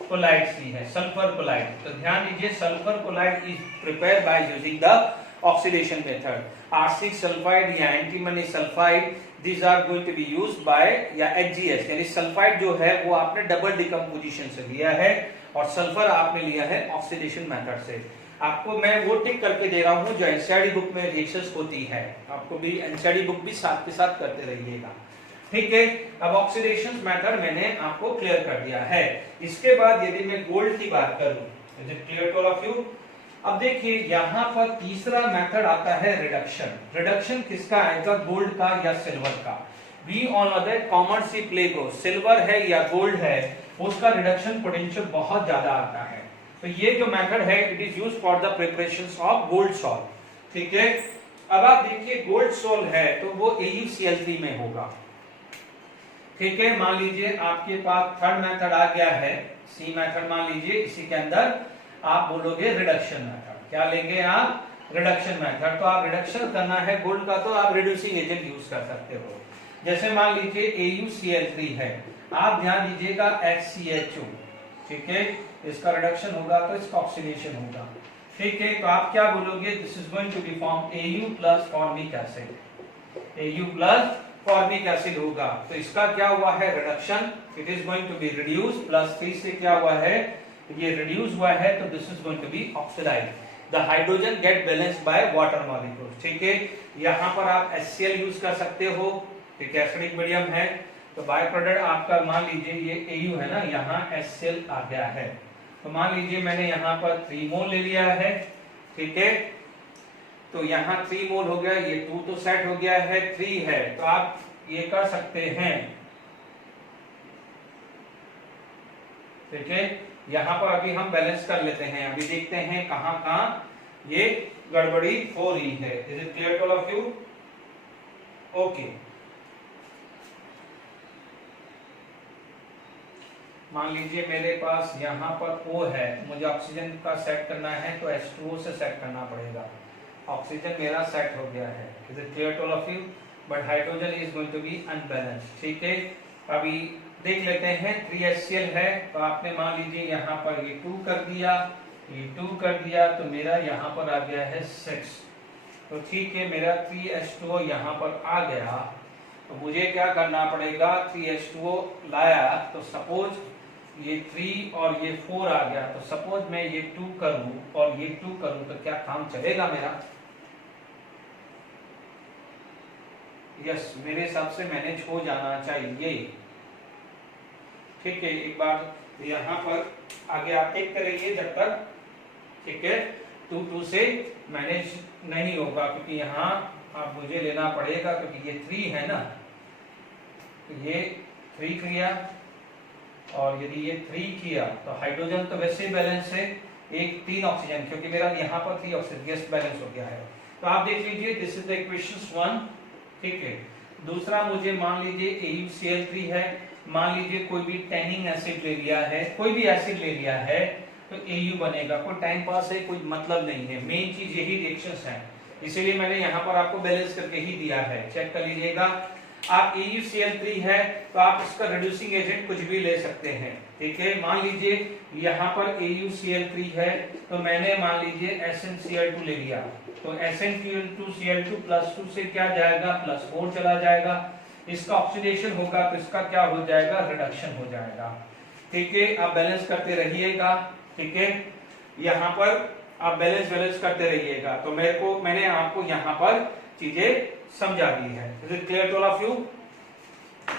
कोलाइड्स ही है, सल्फर कोलाइड। तो ध्यान दीजिए, sulphur colloid is prepared by using the oxidation method. Arsenic sulphide या antimony sulphide, these are going to be used by या HGS, यानी सल्फाइड जो है वो आपने डबल डिकम्पोजिशन से लिया है और सल्फर आपने लिया है ऑक्सीडेशन मेथड से। आपको मैं वो टिक करके दे रहा हूं जो एनसीईआरटी बुक में रिएक्शंस होती है, आपको भी एनसीईआरटी बुक भी साथ के साथ करते रहिएगा, ठीक है। अब ऑक्सीडेशन मेथड मैंने आपको क्लियर कर दिया है। इसके बाद यदि मैं गोल्ड की बात करूं, is it clear to all of you. अब देखिए यहाँ पर तीसरा मेथड आता है रिडक्शन। रिडक्शन किसका आएगा, गोल्ड का या सिल्वर का। We all know that common सी प्ले को सिल्वर है या गोल्ड है, उसका रिडक्शन पोटेंशियल बहुत ज्यादा आता है। तो ये जो मेथड है it is used for the preparation of gold salt, ठीक है। अब आप देखिए गोल्ड सॉल्ट है तो वो AuCl3 में होगा, ठीक है। मान लीजिए आपके पास थर्ड मेथड आ गया है, सी मेथड मान लीजिए, इसी के अंदर आप बोलोगे रिडक्शन मेथड। क्या लेंगे आप, रिडक्शन मेथड। तो आप रिडक्शन करना है गोल्ड का तो आप रिड्यूसिंग एजेंट यूज कर सकते हो। जैसे मान लीजिए AuCl3 है, आप ध्यान दीजिएगा HCHO, ठीक है, इसका रिडक्शन होगा तो इसका ऑक्सीडेशन होगा, ठीक है। तो आप क्या बोलोगे, this is going to be form Au plus formic acid, Au plus formic acid होगा। तो इसका क्या हुआ है, reduction, it is going to be reduce, plus 3 से क्या हुआ है, ये रिड्यूस हुआ है, तो this is going to be oxidised. The hydrogen get balanced by water molecules, ठीक है। यहाँ पर आप HCl यूज कर सकते हो, ठीक है, एसिडिक मीडियम है। तो बाय प्रोडक्ट आपका मान लीजिए ये Au है ना, यहाँ HCl आ गया है। तो मान लीजिए मैंने यहाँ पर 3 मोल ले लिया है, ठीक है। तो यहाँ 3 मोल हो गया, ये 2 तो सेट हो गया है, 3 है। तो आप ये कर सकते हैं, ठीक है। यहाँ पर अभी हम बैलेंस कर लेते हैं, अभी देखते हैं कहाँ कहाँ ये गड़बड़ी हो रही है। Is it clear to all of you, okay. मान लीजिए मेरे पास यहाँ पर O है, मुझे ऑक्सीजन का सेट करना है तो H2O से सेट करना पड़ेगा। ऑक्सीजन मेरा सेट हो गया है, is it clear to all of you, but hydrogen is going to be unbalanced, ठीक है। अभी देख लेते हैं, 3HCl है, तो आपने मान लीजिए यहाँ पर ये 2 कर दिया, ये 2 कर दिया, तो मेरा यहाँ पर आ गया है 6। तो ठीक है, मेरा 3H2O यहाँ पर आ गया। तो मुझे क्या करना पड़ेगा, 3H2O लाया, तो सपोज ये 3 और ये 4 आ गया, तो सपोज मैं ये 2 करूं और ये 2 करूं, तो क्या काम चलेगा मेरा? यस, मेरे हिसाब से मैनेज हो जाना चाहिए, ठीक है। एक बार यहाँ पर आगे आप टिक करेंगे जब तक, ठीक है। 2 से मैनेज नहीं होगा, क्योंकि यहाँ आप मुझे लेना पड़ेगा, क्योंकि ये 3 है ना, तो ये 3 किया, और यदि ये 3 किया तो हाइड्रोजन तो वैसे ही बैलेंस है, एक 3 ऑक्सीजन, क्योंकि मेरा यहाँ पर 3 ऑक्सीजन गैस बैलेंस हो गया है। तो आप देख लीजिए, दिस इज द इक्वेशन 1, ठीक है। दूसरा मुझे मान लीजिए AuCl3 है, मान लीजिए कोई भी टैनिंग एसिड ले लिया है, कोई भी एसिड ले लिया है तो Au बनेगा। कोई टाइम पास है, कोई मतलब नहीं है, मेन चीज यही रिएक्शंस हैं, इसीलिए मैंने यहाँ पर आपको बैलेंस करके ही दिया है, चेक कर लीजिएगा। आप AuCl3 है तो आप इसका रिड्यूसिंग एजेंट कुछ भी ले सकते हैं, ठीक है। मान लीजिए यहाँ पर AuCl3 है तो मैंने मान लीजिए SnCl2 ले लिया, तो SnCl2 +2 से क्या जाएगा, +4 चला जाएगा। इसका ऑक्सीडेशन होगा तो इसका क्या हो जाएगा, रिडक्शन हो जाएगा, ठीक है। आप बैलेंस करते रहिएगा, ठीक है। यहाँ पर आप बैलेंस करते रहिएगा। तो मैंने आपको यहाँ पर चीजें समझा दी है। Is it clear to all of you?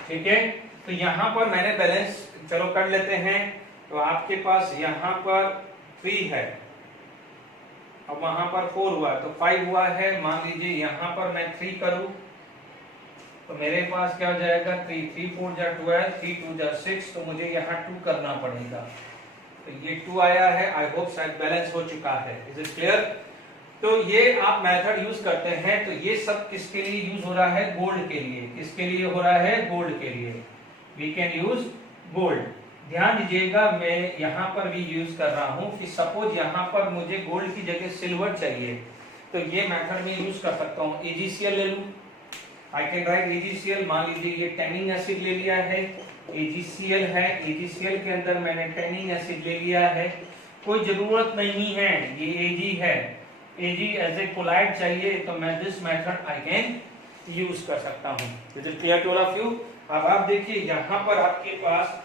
ठीक है। तो यहाँ पर मैंने बैलेंस चलो कर लेते हैं। तो आपके पास यहाँ पर 3 है, अब वहां पर 4 हुआ तो 5 हुआ है। मान लीजिए यहाँ पर मैं 3 करूं तो मेरे पास क्या हो जाएगा, 3 4 जा 12, 3 2 जा 6, तो मुझे यहाँ 2 करना पड़ेगा। तो ये 2 आया है, आई होप शायद बैलेंस हो चुका है। Is it clear? तो ये आप मेथड यूज करते हैं। तो ये सब किसके लिए यूज हो रहा है, गोल्ड के लिए। किसके लिए हो रहा है, गोल्ड के लिए। We can use gold. ध्यान दीजिएगा, मैं यहाँ पर भी यूज कर रहा हूँ कि सपोज यहाँ पर मुझे गोल्ड की जगह सिल्वर चाहिए, तो ये मेथड में यूज कर सकता हूँ। AgCl ले लूं, आई कैन राइट AgCl। मान लीजिए ये टैनिंग एसिड ले लिया है, AgCl है, AgCl के अंदर मैंने टैनिंग एसिड ले लिया है। कोई जरूरत नहीं है, ये Ag है, Ag एज ए कोलाइड चाहिए, तो मैं this method I can use कर सकता हूँ। Is it clear to all of you? अब आप देखिए यहाँ पर आपके पास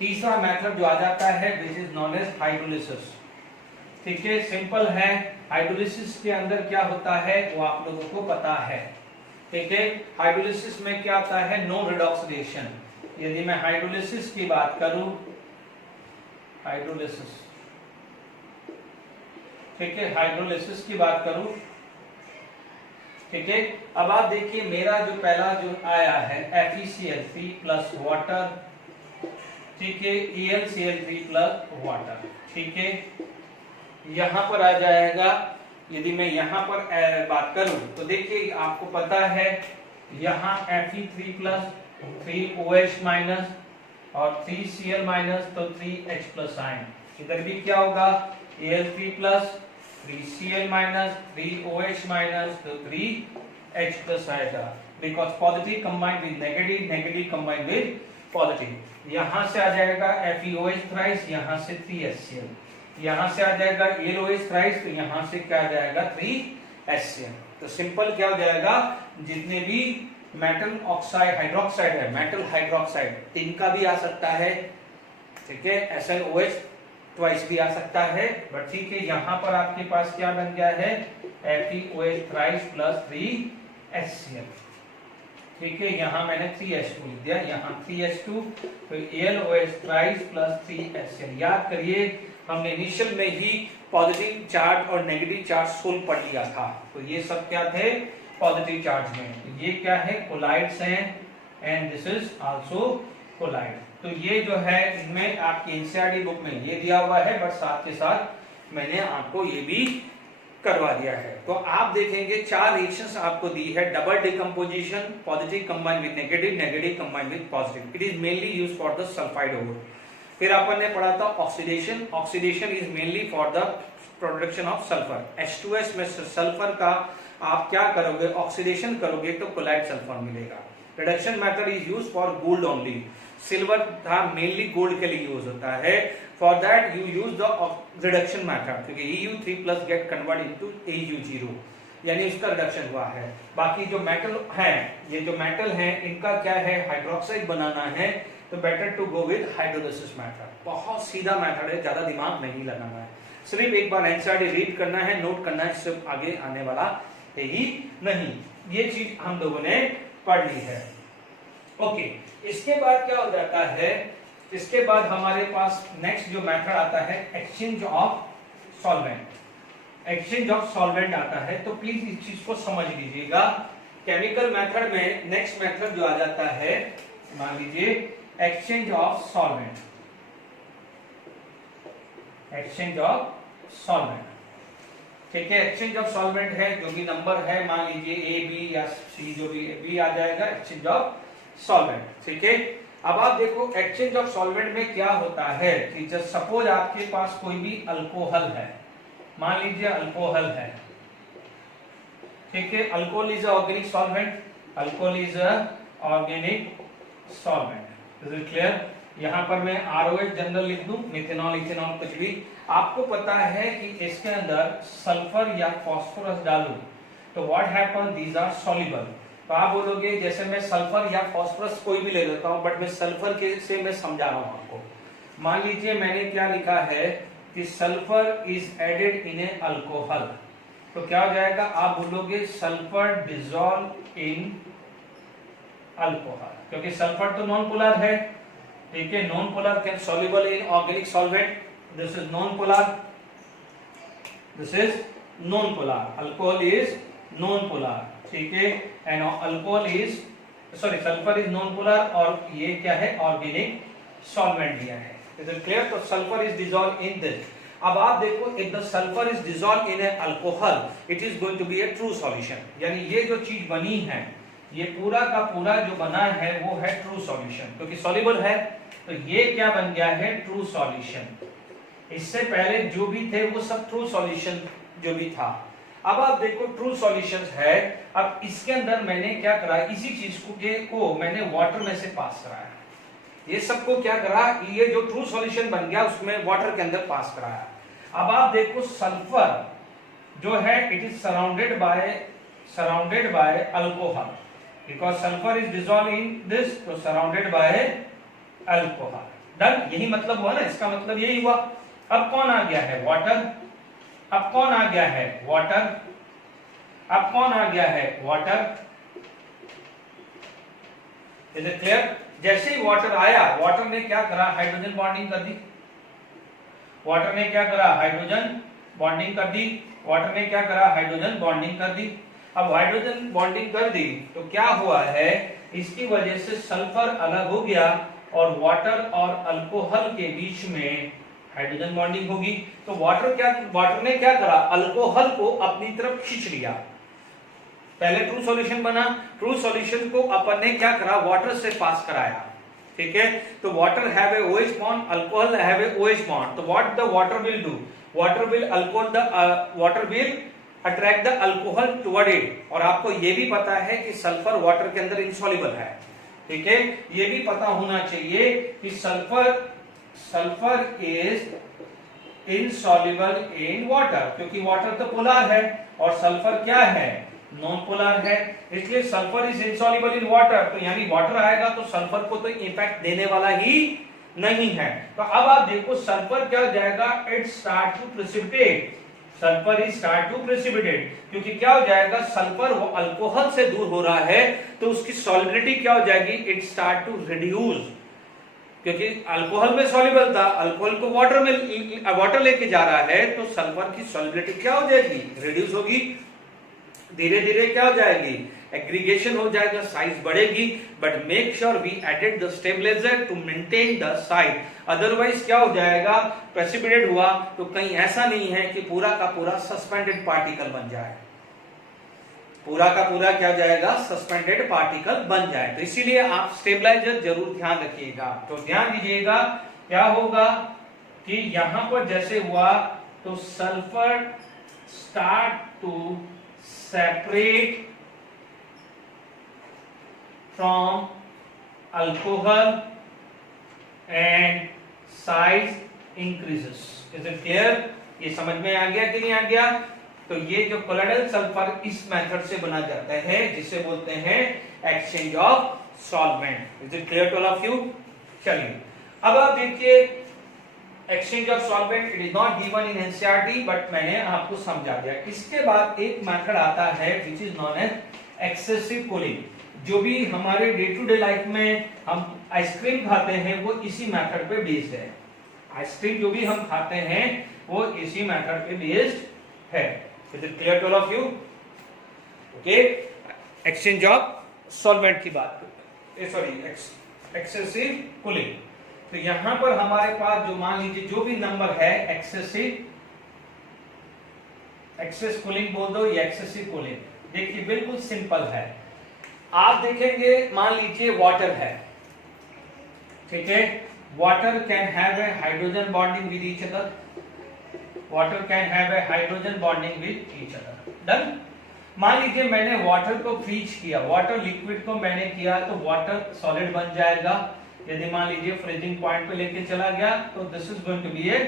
तीसरा मेथड जो आ जाता है, which is known as hydrolysis. ठीक है, सिंपल है। हाइड्रोलिसिस के अंदर क्या होता है वो आप लोगों को पता है, ठीक है। हाइड्रोलिसिस में क्या होता है, नो रिडॉक्सिडेशन। यदि मैं हाइड्रोलिसिस की बात करूं, हाइड्रोलिसिस, ठीक है, हाइड्रोलिसिस की बात करूं, ठीक है। अब आप देखिए मेरा जो पहला जो आया है FeCl3 प्लस वाटर, ठीक है, ElCl3 प्लस वाटर, ठीक है। यहां पर आ जाएगा, यदि मैं यहां पर बात करूं तो देखिए आपको पता है यहां Fe3 प्लस 3OH माइनस और 3Cl माइनस तो 3H प्लस आयन। इधर भी क्या होगा, Al3 plus 3Cl minus 3OH minus तो 3H प्लस आएगा, because positive combined with negative, negative combined with positive. यहां से आ जाएगा FeOH थ्राइस, यहां से 3HCl, यहां से आ जाएगा AlOH थ्राइस, तो यहां से क्या आ जाएगा 3HCl। तो सिंपल क्या हो जाएगा, जितने भी मेटल ऑक्साइड हाइड्रोक्साइड है, मेटल हाइड्रोक्साइड, इनका भी आ सकता है, ठीक है। SnOH ट्वाइस भी आ सकता है, बट ठीक है, यहां पर आपके पास क्या बन गया है, FeOH थ्राइस प्लस 3HCl, ठीक है। यहां मैंने 3H2 लिख दिया, यहां 3H2, तो AlOH थ्राइस प्लस 3HCl। याद करिए हमने इनिशियल में ही पॉजिटिव चार्ज और नेगेटिव चार्ज सोल्व पढ़ लिया था, तो ये सब क्या थे, पॉजिटिव चार्ज में। तो ये क्या है, कोलाइड्स हैं, and this is also colloid. तो ये जो है इनमें आपकी एनसीईआरटी बुक में ये दिया हुआ है, बट साथ के साथ मैंने आपको ये भी करवा दिया है। तो आप देखेंगे 4 रिएक्शंस आपको दी है, double decomposition, positive combined with negative, negative combined with positive. It is mainly used for the sulphide ore. फिर अपन ने पढ़ा था oxidation, oxidation is mainly for the production of sulphur. H2S में सल्फर का आप क्या करोगे, ऑक्सीडेशन करोगे तो कोलाइड सल्फर मिलेगा। Reduction method is used for gold only. Silver था मेनली गोल्ड के लिए यूज होता है, for that you use the reduction method, क्योंकि EU3 plus gate convert into AU0, यानी उसका रिडक्शन हुआ है। बाकी जो मेटल है, ये जो मेटल है इनका क्या है, हाइड्रोक्साइड बनाना है, तो better to go with hydrolysis method. बहुत सीधा मेथड है, ज्यादा दिमाग नहीं लगाना है, सिर्फ एक बार एनसीईआरटी रीड करना है, नोट करना है, सिर्फ आगे आने वाला है ही नहीं। ये चीज हम लोगों ने पढ़ ली है। ओके, इसके बाद क्या हो जाता है, इसके बाद हमारे पास नेक्स्ट जो मेथड आता है exchange of solvent. Exchange of solvent आता है, तो प्लीज इस चीज को समझ लीजिएगा। केमिकल मेथड में नेक्स्ट मेथड जो आ जाता है, मान लीजिए exchange of solvent, exchange of solvent, ठीक है। एक्सचेंज ऑफ सॉल्वेंट है, जो भी नंबर है मान लीजिए ए बी या सी, जो भी बी आ जाएगा, एक्सचेंज ऑफ सॉल्वेंट, ठीक है। अब आप देखो एक्सचेंज ऑफ सॉल्वेंट में क्या होता है कि जब सपोज आपके पास कोई भी अल्कोहल है, मान लीजिए अल्कोहल है, ठीक है। Alcohol is organic solvent, alcohol is organic solvent, is it clear. यहां पर मैं आरओएच जनरल लिख दूं, मिथेनॉल, इथेनॉल, कुछ भी। आपको पता है कि इसके अंदर सल्फर या फास्फोरस डालूं तो what happen, these are soluble. तो आप बोलोगे जैसे मैं सल्फर या फास्फोरस कोई भी ले लेता हूं, बट मैं सल्फर के से मैं समझा रहा हूं आपको। मान लीजिए मैंने क्या लिखा है कि sulphur is added in a alcohol, तो क्या हो जाएगा, आप बोलोगे सल्फर डिसॉल्व इन अल्कोहल, क्योंकि सल्फर तो नॉन पोलर है, ठीक है। Non polar can soluble in organic solvent, this is non polar, this is non polar, alcohol is non polar, ठीक है। And alcohol is sorry sulphur is non polar, और ये क्या है, ऑर्गेनिक सॉल्वेंट दिया है, इज इट क्लियर। तो sulphur is dissolve in this. अब आप देखो if the sulphur is dissolve in a alcohol, it is going to be a true solution, यानी ये जो चीज बनी है, ये पूरा का पूरा जो बना है वो है ट्रू सॉल्यूशन, क्योंकि सॉल्युबल है, तो ये क्या बन गया है, ट्रू सॉल्यूशन। इससे पहले जो भी थे वो सब ट्रू सॉल्यूशन जो भी था। अब आप देखो ट्रू सॉल्यूशंस है, अब इसके अंदर मैंने क्या करा, इसी चीज को मैंने वाटर में से पास कराया, ये सबको क्या करा, ये जो ट्रू सॉल्यूशन बन गया उसमें वाटर के अंदर पास कराया। अब आप देखो सल्फर जो है it is surrounded by alcohol, because sulphur is dissolve in this, तो सराउंडेड बाय अल्कोहल, डन। यही मतलब हुआ ना, इसका मतलब यही हुआ। अब कौन आ गया है, वाटर, अब कौन आ गया है, वाटर, अब कौन आ गया है, वाटर, इज इट क्लियर। जैसे ही वाटर आया, वाटर ने क्या करा, हाइड्रोजन बॉन्डिंग कर दी, वाटर ने क्या करा, हाइड्रोजन बॉन्डिंग कर दी, वाटर ने क्या करा, हाइड्रोजन बॉन्डिंग कर दी। अब हाइड्रोजन बॉन्डिंग कर दी तो क्या हुआ है, इसकी वजह से सल्फर अलग हो गया और वाटर और अल्कोहल के बीच में हाइड्रोजन बॉन्डिंग होगी। तो वाटर ने क्या करा, अल्कोहल को अपनी तरफ खींच लिया। पहले ट्रू सॉल्यूशन बना, ट्रू सॉल्यूशन को अपन ने क्या करा, वाटर से पास कराया, ठीक है। तो water have a OH bond, alcohol have a OH bond, तो what the water will do, water will attract the alcohol toward it. और आपको ये भी पता है कि सल्फर वाटर के अंदर इनसॉल्युबल है, ठीक है। ये भी पता होना चाहिए कि sulphur is insoluble in water, क्योंकि वाटर तो पोलर है और सल्फर क्या है, नॉन पोलर है, इसलिए sulphur is insoluble in water. तो यानी वाटर आएगा तो सल्फर को तो इंपैक्ट देने वाला ही नहीं है। तो अब आप देखो सल्फर क्या हो जाएगा, it start to precipitate, sulphur is start to precipitate, क्योंकि क्या हो जाएगा, सल्फर वो अल्कोहल से दूर हो रहा है तो उसकी सॉल्युबिलिटी क्या हो जाएगी, इट स्टार्ट टू रिड्यूस, क्योंकि अल्कोहल में सॉल्युबल था, अल्कोहल को वाटर लेके जा रहा है तो सल्फर की सॉल्युबिलिटी क्या हो जाएगी, रिड्यूस होगी, धीरे धीरे क्या हो जाएगी, एग्रीगेशन हो जाएगा, साइज बढ़ेगी। But make sure we added the stabiliser to maintain the size, otherwise क्या हो जाएगा, प्रेसिपिटेट हुआ तो कहीं ऐसा नहीं है कि पूरा का पूरा सस्पेंडेड पार्टिकल बन जाए, पूरा का पूरा क्या जाएगा, सस्पेंडेड पार्टिकल बन जाए। तो इसीलिए आप स्टेबलाइजर जरूर ध्यान रखिएगा। तो ध्यान दीजिएगा क्या होगा कि यहां पर जैसे हुआ तो sulphur start to separate from alcohol and size increases. Is it clear, ये समझ में आ गया कि नहीं आ गया। तो ये जो कोलोइडल सल्फर इस मेथड से बना जाता है जिसे बोलते हैं exchange of solvent. Is it clear to all of you. चलिए अब आप देखिए exchange of solvent, it is not given in NCERT but मैंने आपको समझा दिया। इसके बाद एक मेथड आता है which is known as excessive cooling. जो भी हमारे डे टू डे लाइफ में हम आइसक्रीम खाते हैं वो इसी मेथड पे बेस्ड है। आइसक्रीम जो भी हम खाते हैं वो इसी मेथड पे बेस्ड है। Is it clear to all of you? Okay. Exchange of solvent की बात करते हैं, सॉरी एक्सेसिव कूलिंग। तो यहां पर हमारे पास जो मान लीजिए जो भी नंबर है एक्सेस कूलिंग बोल दो या एक्सेसिव कूलिंग, देखिए बिल्कुल सिंपल है। आप देखेंगे मान लीजिए वाटर है, ठीक है, water can have a hydrogen bonding with each other, water can have a hydrogen bonding with each other, done. मान लीजिए मैंने वाटर को फ्रीज किया, वाटर लिक्विड को मैंने किया तो वाटर सॉलिड बन जाएगा। यदि मान लीजिए फ्रीजिंग पॉइंट पे लेके चला गया तो this is going to be a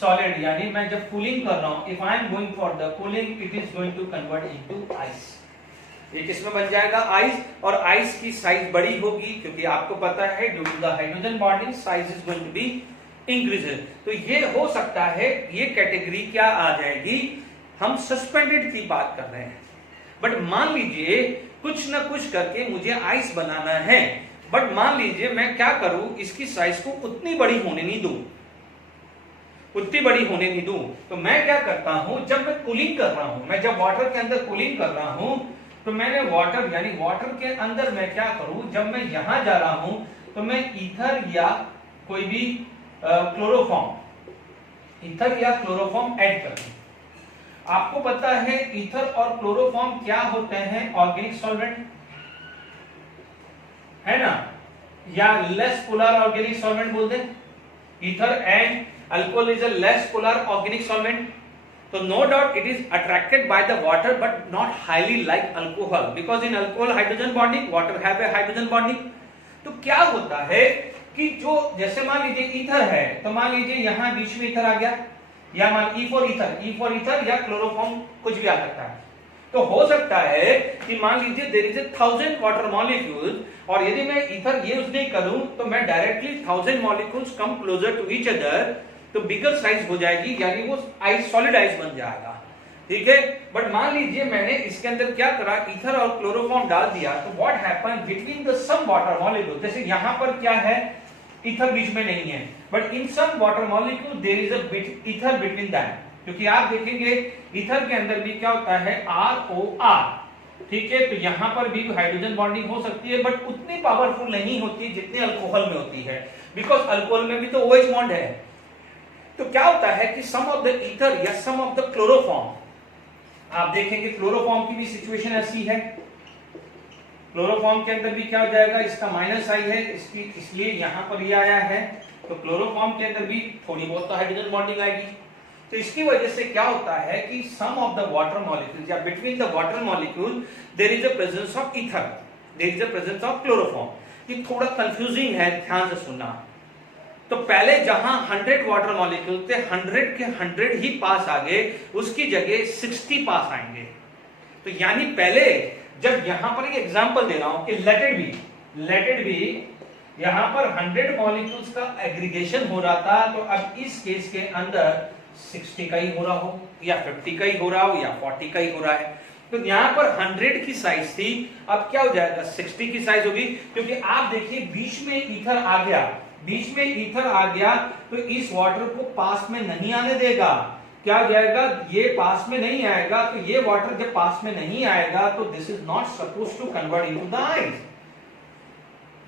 solid, यानी मैं जब कूलिंग कर रहा हूं, if I am going for the cooling it is going to convert into ice. ये किसमें बन जाएगा? आइस। और आइस की साइज बड़ी होगी क्योंकि आपको पता है due to the hydrogen bonding size is going to be increases. तो ये हो सकता है, ये कैटेगरी क्या आ जाएगी, हम सस्पेंडेड की बात कर रहे हैं। बट मान लीजिए कुछ ना कुछ करके मुझे आइस बनाना है, बट मान लीजिए मैं क्या करूं, इसकी साइज को उतनी बड़ी होने नहीं दूं, उतनी बड़ी होने नहीं दूं। तो मैं क्या करता हूं, जब मैं कूलिंग कर रहा हूं, मैं जब वाटर के अंदर कूलिंग कर रहा हूं, तो मैंने वाटर यानी वाटर के अंदर मैं क्या करूं, जब मैं यहां जा रहा हूं तो मैं ईथर या कोई भी क्लोरोफॉर्म, ईथर या क्लोरोफॉर्म ऐड कर दूं। आपको पता है ईथर और क्लोरोफॉर्म क्या होते हैं? ऑर्गेनिक सॉल्वेंट है ना, या लेस पोलर ऑर्गेनिक सॉल्वेंट बोल दें। Ether and alcohol is a less polar organic solvent. तो no doubt it is attracted by the water but not highly like alcohol, because in alcohol hydrogen bonding, water have a hydrogen bonding. तो क्या होता है कि जो जैसे मान लीजिए ईथर है, तो मान लीजिए यहां बीच में ईथर आ गया, या मान ई फॉर ईथर या क्लोरोफॉर्म कुछ भी आ सकता है। तो हो सकता है कि मान लीजिए देयर इज 1000 वाटर मॉलिक्यूल्स, और यदि मैं ईथर यूज नहीं करूं तो मैं directly 1000 molecules come closer to each other, तो बिगर साइज हो जाएगी, यानी वो आइस सॉलिड आइस बन जाएगा, ठीक है। बट मान लीजिए मैंने इसके अंदर क्या करा, ईथर और क्लोरोफॉर्म डाल दिया, तो what happen between the some water molecule, जैसे यहां पर क्या है, ईथर बीच में नहीं है, but in some water molecule there is a ether between them, क्योंकि आप देखेंगे ईथर के अंदर भी क्या होता है, ROR, ठीक है। तो यहां पर भी हाइड्रोजन बॉन्डिंग हो सकती है बट उतनी पावरफुल नहीं होती जितनी अल्कोहल में होती है, बिकॉज अल्कोहल में भी तो OH बॉन्ड है। तो क्या होता है कि सम ऑफ द ईथर या सम ऑफ द क्लोरोफॉर्म, आप देखेंगे क्लोरोफॉर्म की भी सिचुएशन ऐसी है, क्लोरोफॉर्म के अंदर भी क्या हो जाएगा, इसका माइनस आई है, इसकी इसलिए यहां पर ये आया है, तो क्लोरोफॉर्म के अंदर भी थोड़ी बहुत तो हाइड्रोजन बॉन्डिंग आएगी। तो इसकी वजह से क्या होता है कि some of the water molecules या between the water molecule there is a presence of ether, there is a presence of chloroform. ये थोड़ा कंफ्यूजिंग है, ध्यान से सुनना। तो पहले जहां 100 वाटर मॉलिक्यूल थे, 100 के 100 ही पास आ गए, उसकी जगह 60 पास आएंगे। तो यानी पहले जब यहां पर एक एग्जांपल दे रहा हूं कि लेट इट बी यहां पर 100 मॉलिक्यूल्स का एग्रीगेशन हो रहा था, तो अब इस केस के अंदर 60 का ही हो रहा हो, या 50 का ही हो रहा हो, या 40 का ही हो रहा है। तो यहां पर 100 की साइज थी, अब क्या हो जाएगा, 60 की साइज होगी, क्योंकि आप देखिए बीच में ईथर आ गया, बीच में ईथर आ गया तो इस वाटर को पास में नहीं आने देगा। क्या हो जाएगा, ये पास में नहीं आएगा, तो ये वाटर जब पास में नहीं आएगा तो this is not suppose to convert into the ice.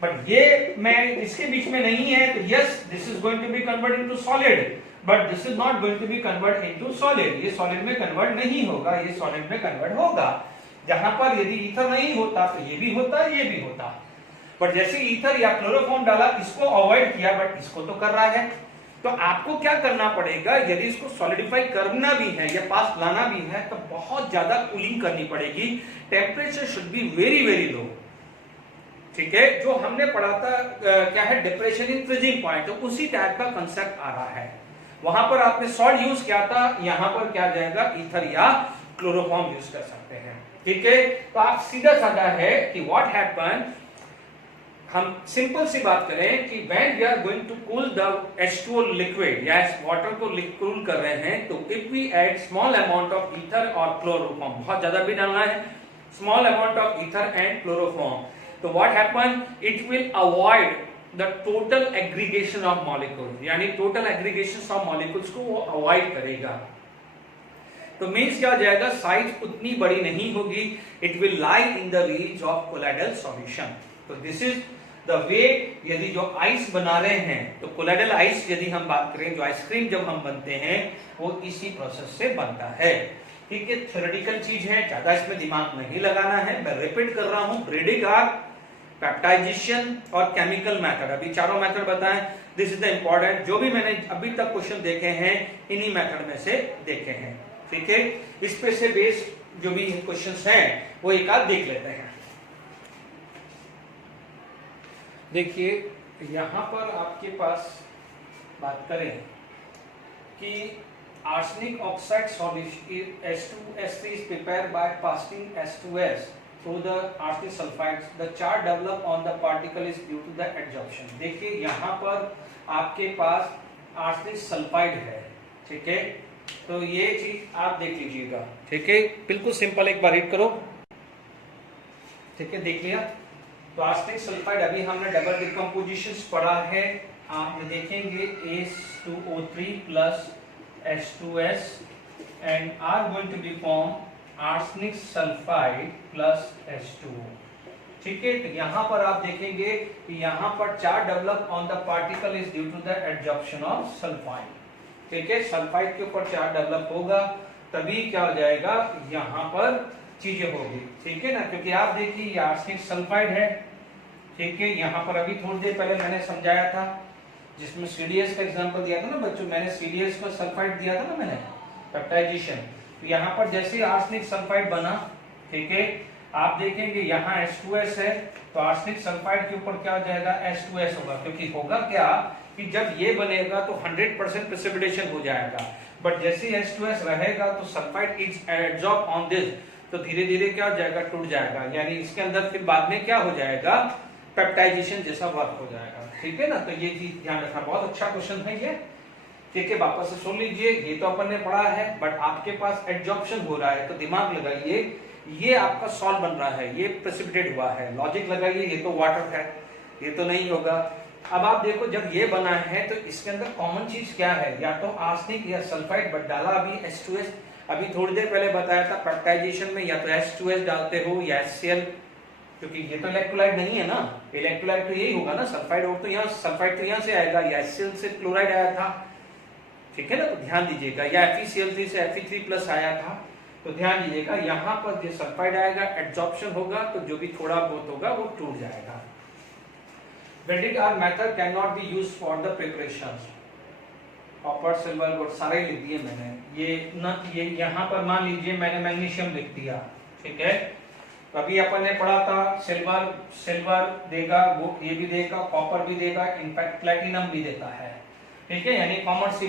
But ये मैं इसके बीच में नहीं है, तो yes this is going to be convert into solid, but this is not going to be convert into solid. ये सॉलिड में कन्वर्ट नहीं होगा, ये सॉलिड में कन्वर्ट होगा। जहां पर यदि ईथर नहीं होता तो ये भी होता, ये भी होता, बट जैसे ईथर या क्लोरोफॉर्म डाला, इसको अवॉइड किया, बट इसको तो कर रहा है। तो आपको क्या करना पड़ेगा, यदि इसको सॉलिडिफाई करना भी है या पास लाना भी है, तो बहुत ज्यादा कूलिंग करनी पड़ेगी। Temperature should be very very low, ठीक है। जो हमने पढ़ा था क्या है, डिप्रेशन इन फ्रीजिंग पॉइंट, तो उसी टाइप का कंसेप्ट आ रहा है। वहां पर आपने सॉल्ट यूज किया था, यहां पर क्या जाएगा, ईथर या क्लोरोफॉर्म यूज कर सकते हैं, ठीक है। तो आप सीधा साधा है कि व्हाट हैपन, हम सिंपल सी बात करें कि when we are going to cool the H2O liquid या वाटर को कूल कर रहे हैं, तो if we add small amount of ether और क्लोरोफॉर्म, बहुत ज्यादा भी डालना है, small amount of ether and chloroform, तो what happen, it will avoid the total aggregation of molecule, यानी टोटल एग्रीगेशन ऑफ मॉलिक्यूल्स को वो अवॉइड करेगा। तो मीन्स क्या हो जाएगा, साइज उतनी बड़ी नहीं होगी, it will lie in the reach of colloidal solution. तो दिस इज द वे। यदि जो आइस बना रहे हैं तो कोलाइडल आइस, यदि हम बात करें, जो आइसक्रीम जब हम बनते हैं वो इसी प्रोसेस से बनता है। ठीक है, थ्योरेटिकल चीज है, ज्यादा इसमें दिमाग नहीं लगाना है। मैं रिपीट कर रहा हूं, ब्रीडिंग आर्ट, पेप्टाइजेशन और केमिकल मेथड, अभी चारों मेथड बताएं। दिस इज द इंपॉर्टेंट, जो भी मैंने अभी तक क्वेश्चन देखे हैं इन्हीं मेथड में से देखे हैं। ठीक है, इस पे से बेस्ड जो भी क्वेश्चंस हैं वो एक आध देख लेते हैं। देखिए यहां पर आपके पास बात करें कि arsenic oxide solution H2S3 is prepared by passing H2S through the arsenic sulfides. The charge developed on the particle is due to the adsorption. देखिए यहाँ पर आपके पास arsenic sulfide है, ठीक है, तो ये चीज आप देख लीजिएगा। ठीक है, बिल्कुल सिंपल, एक बार रीड करो। ठीक है, देख लिया। तो arsenic sulfide अभी हमने डबल डिकम्पोजिशन पढ़ा है, आप देखेंगे H2O3 plus H2S and are going to be form arsenic sulfide plus H2O। ठीक है, तो यहाँ पर आप देखेंगे कि यहाँ पर charge develop on the particle is due to the adsorption of sulphide. ठीक है, सल्फाइड के ऊपर चार्ज डेवलप होगा तभी क्या हो जाएगा, यहाँ पर चीजें होगी। ठीक है ना, क्योंकि आप देखिए ये आर्सेनिक सल्फाइड है। ठीक है, यहाँ पर अभी थोड़ी देर पहले मैंने समझाया था, जिसमें सीडीएस का एग्जांपल दिया था ना बच्चों, मैंने सीडीएस का सल्फाइड दिया था ना मैंने, पेप्टाइजेशन। तो यहाँ पर जैसे ही आर्सेनिक सल्फाइड बना, ठीक है, आप देखेंगे यहाँ H2S है, तो आर्सेनिक सल्फाइड के ऊपर क्या हो जाएगा, H2S होगा। क्योंकि होगा क्या कि जब ये बनेगा तो 100% प्रेसिपिटेशन हो जाएगा, बट जैसे ही H2S रहेगा तो सल्फाइड इज एडसॉर्ब ऑन दिस, तो धीरे धीरे क्या हो जाएगा, टूट जाएगा, यानी इसके अंदर फिर बाद में क्या हो जाएगा, पेप्टाइजेशन जैसा वर्क हो जाएगा। ठीक है ना, तो ये चीज ध्यान रखना, बहुत अच्छा क्वेश्चन है ये। ठीक है, वापस से सुन लीजिए, ये तो अपन ने पढ़ा है, बट आपके पास एडजॉर्प्शन हो रहा है तो दिमाग लगाइए, ये आपका सॉल्ट बन रहा है, ये प्रेसिपिटेट हुआ है, लॉजिक लगाइए, ये तो वाटर है, ये तो नहीं होगा। अब आप देखो जब ये बना है तो इसके अंदर कॉमन चीज क्या है, या तो आर्सेनिक या सल्फाइड, बट डाला अभी H2S। अभी थोड़ी देर पहले बताया था पेप्टाइजेशन में या तो H2S डालते हो या HCl, क्योंकि ये तो इलेक्ट्रोलाइट नहीं है ना, इलेक्ट्रोलाइट तो यही होगा ना, सल्फाइड, और तो यहाँ सल्फाइड तो यहाँ से आएगा, या HCl से क्लोराइड आया था। ठीक है ना, तो ध्यान दीजिएगा, या FeCl3 से Fe3+ आया था, तो ध्यान दीजिएगा यहाँ पर जो सल्फाइड आएगा एडजॉर्प्शन होगा, तो जो भी थोड़ा बहुत होगा वो टूट जाएगा। Welded arc method cannot be used for the preparations. Copper, silver, gold सारे लिख दिए मैंने। ये यहाँ पर मान लीजिए मैंने मैग्नीशियम लिख दिया, ठीक है, तो अभी अपन ने पढ़ा था सिल्वर देगा, वो ये भी देगा, कॉपर भी देगा, इनफैक्ट प्लेटिनम भी देता है। ठीक है, यानी कॉमर्सी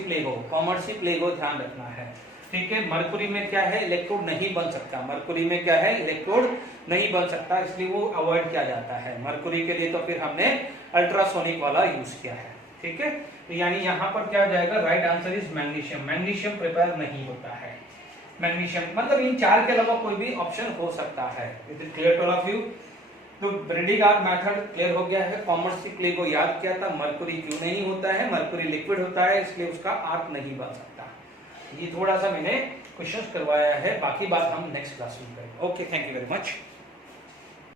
प्लेगो ध्यान रखना है। ठीक है, मरकुरी में क्या है, इलेक्ट्रोड नहीं बन सकता, मरकुरी में क्या है, इलेक्ट्रोड नहीं बन सकता, इसलिए वो अवॉइड किया जाता है मरकुरी के लिए। तो फिर हमने अल्ट्रासोनिक वाला यूज किया है। ठीक है, तो यानी यहाँ पर क्या हो जाएगा, right answer is magnesium. Magnesium prepare नहीं होता है, मैग्नीशियम मतलब इन चार के अलावा कोई भी ऑप्शन हो सकता है। Is it clear to all of you? तो ब्रीडिंग आर्क मेथड क्लियर हो गया है। कॉमर्सी क्ले को याद किया था, मरकुरी क्यों नहीं होता है, मरकुरी लिक्विड होता है, इसलिए उसका आर्क नहीं बन सकता। ये थोड़ा सा मैंने क्वेश्चंस करवाया है, बाकी बात हम नेक्स्ट क्लास में करेंगे। Okay, thank you very much.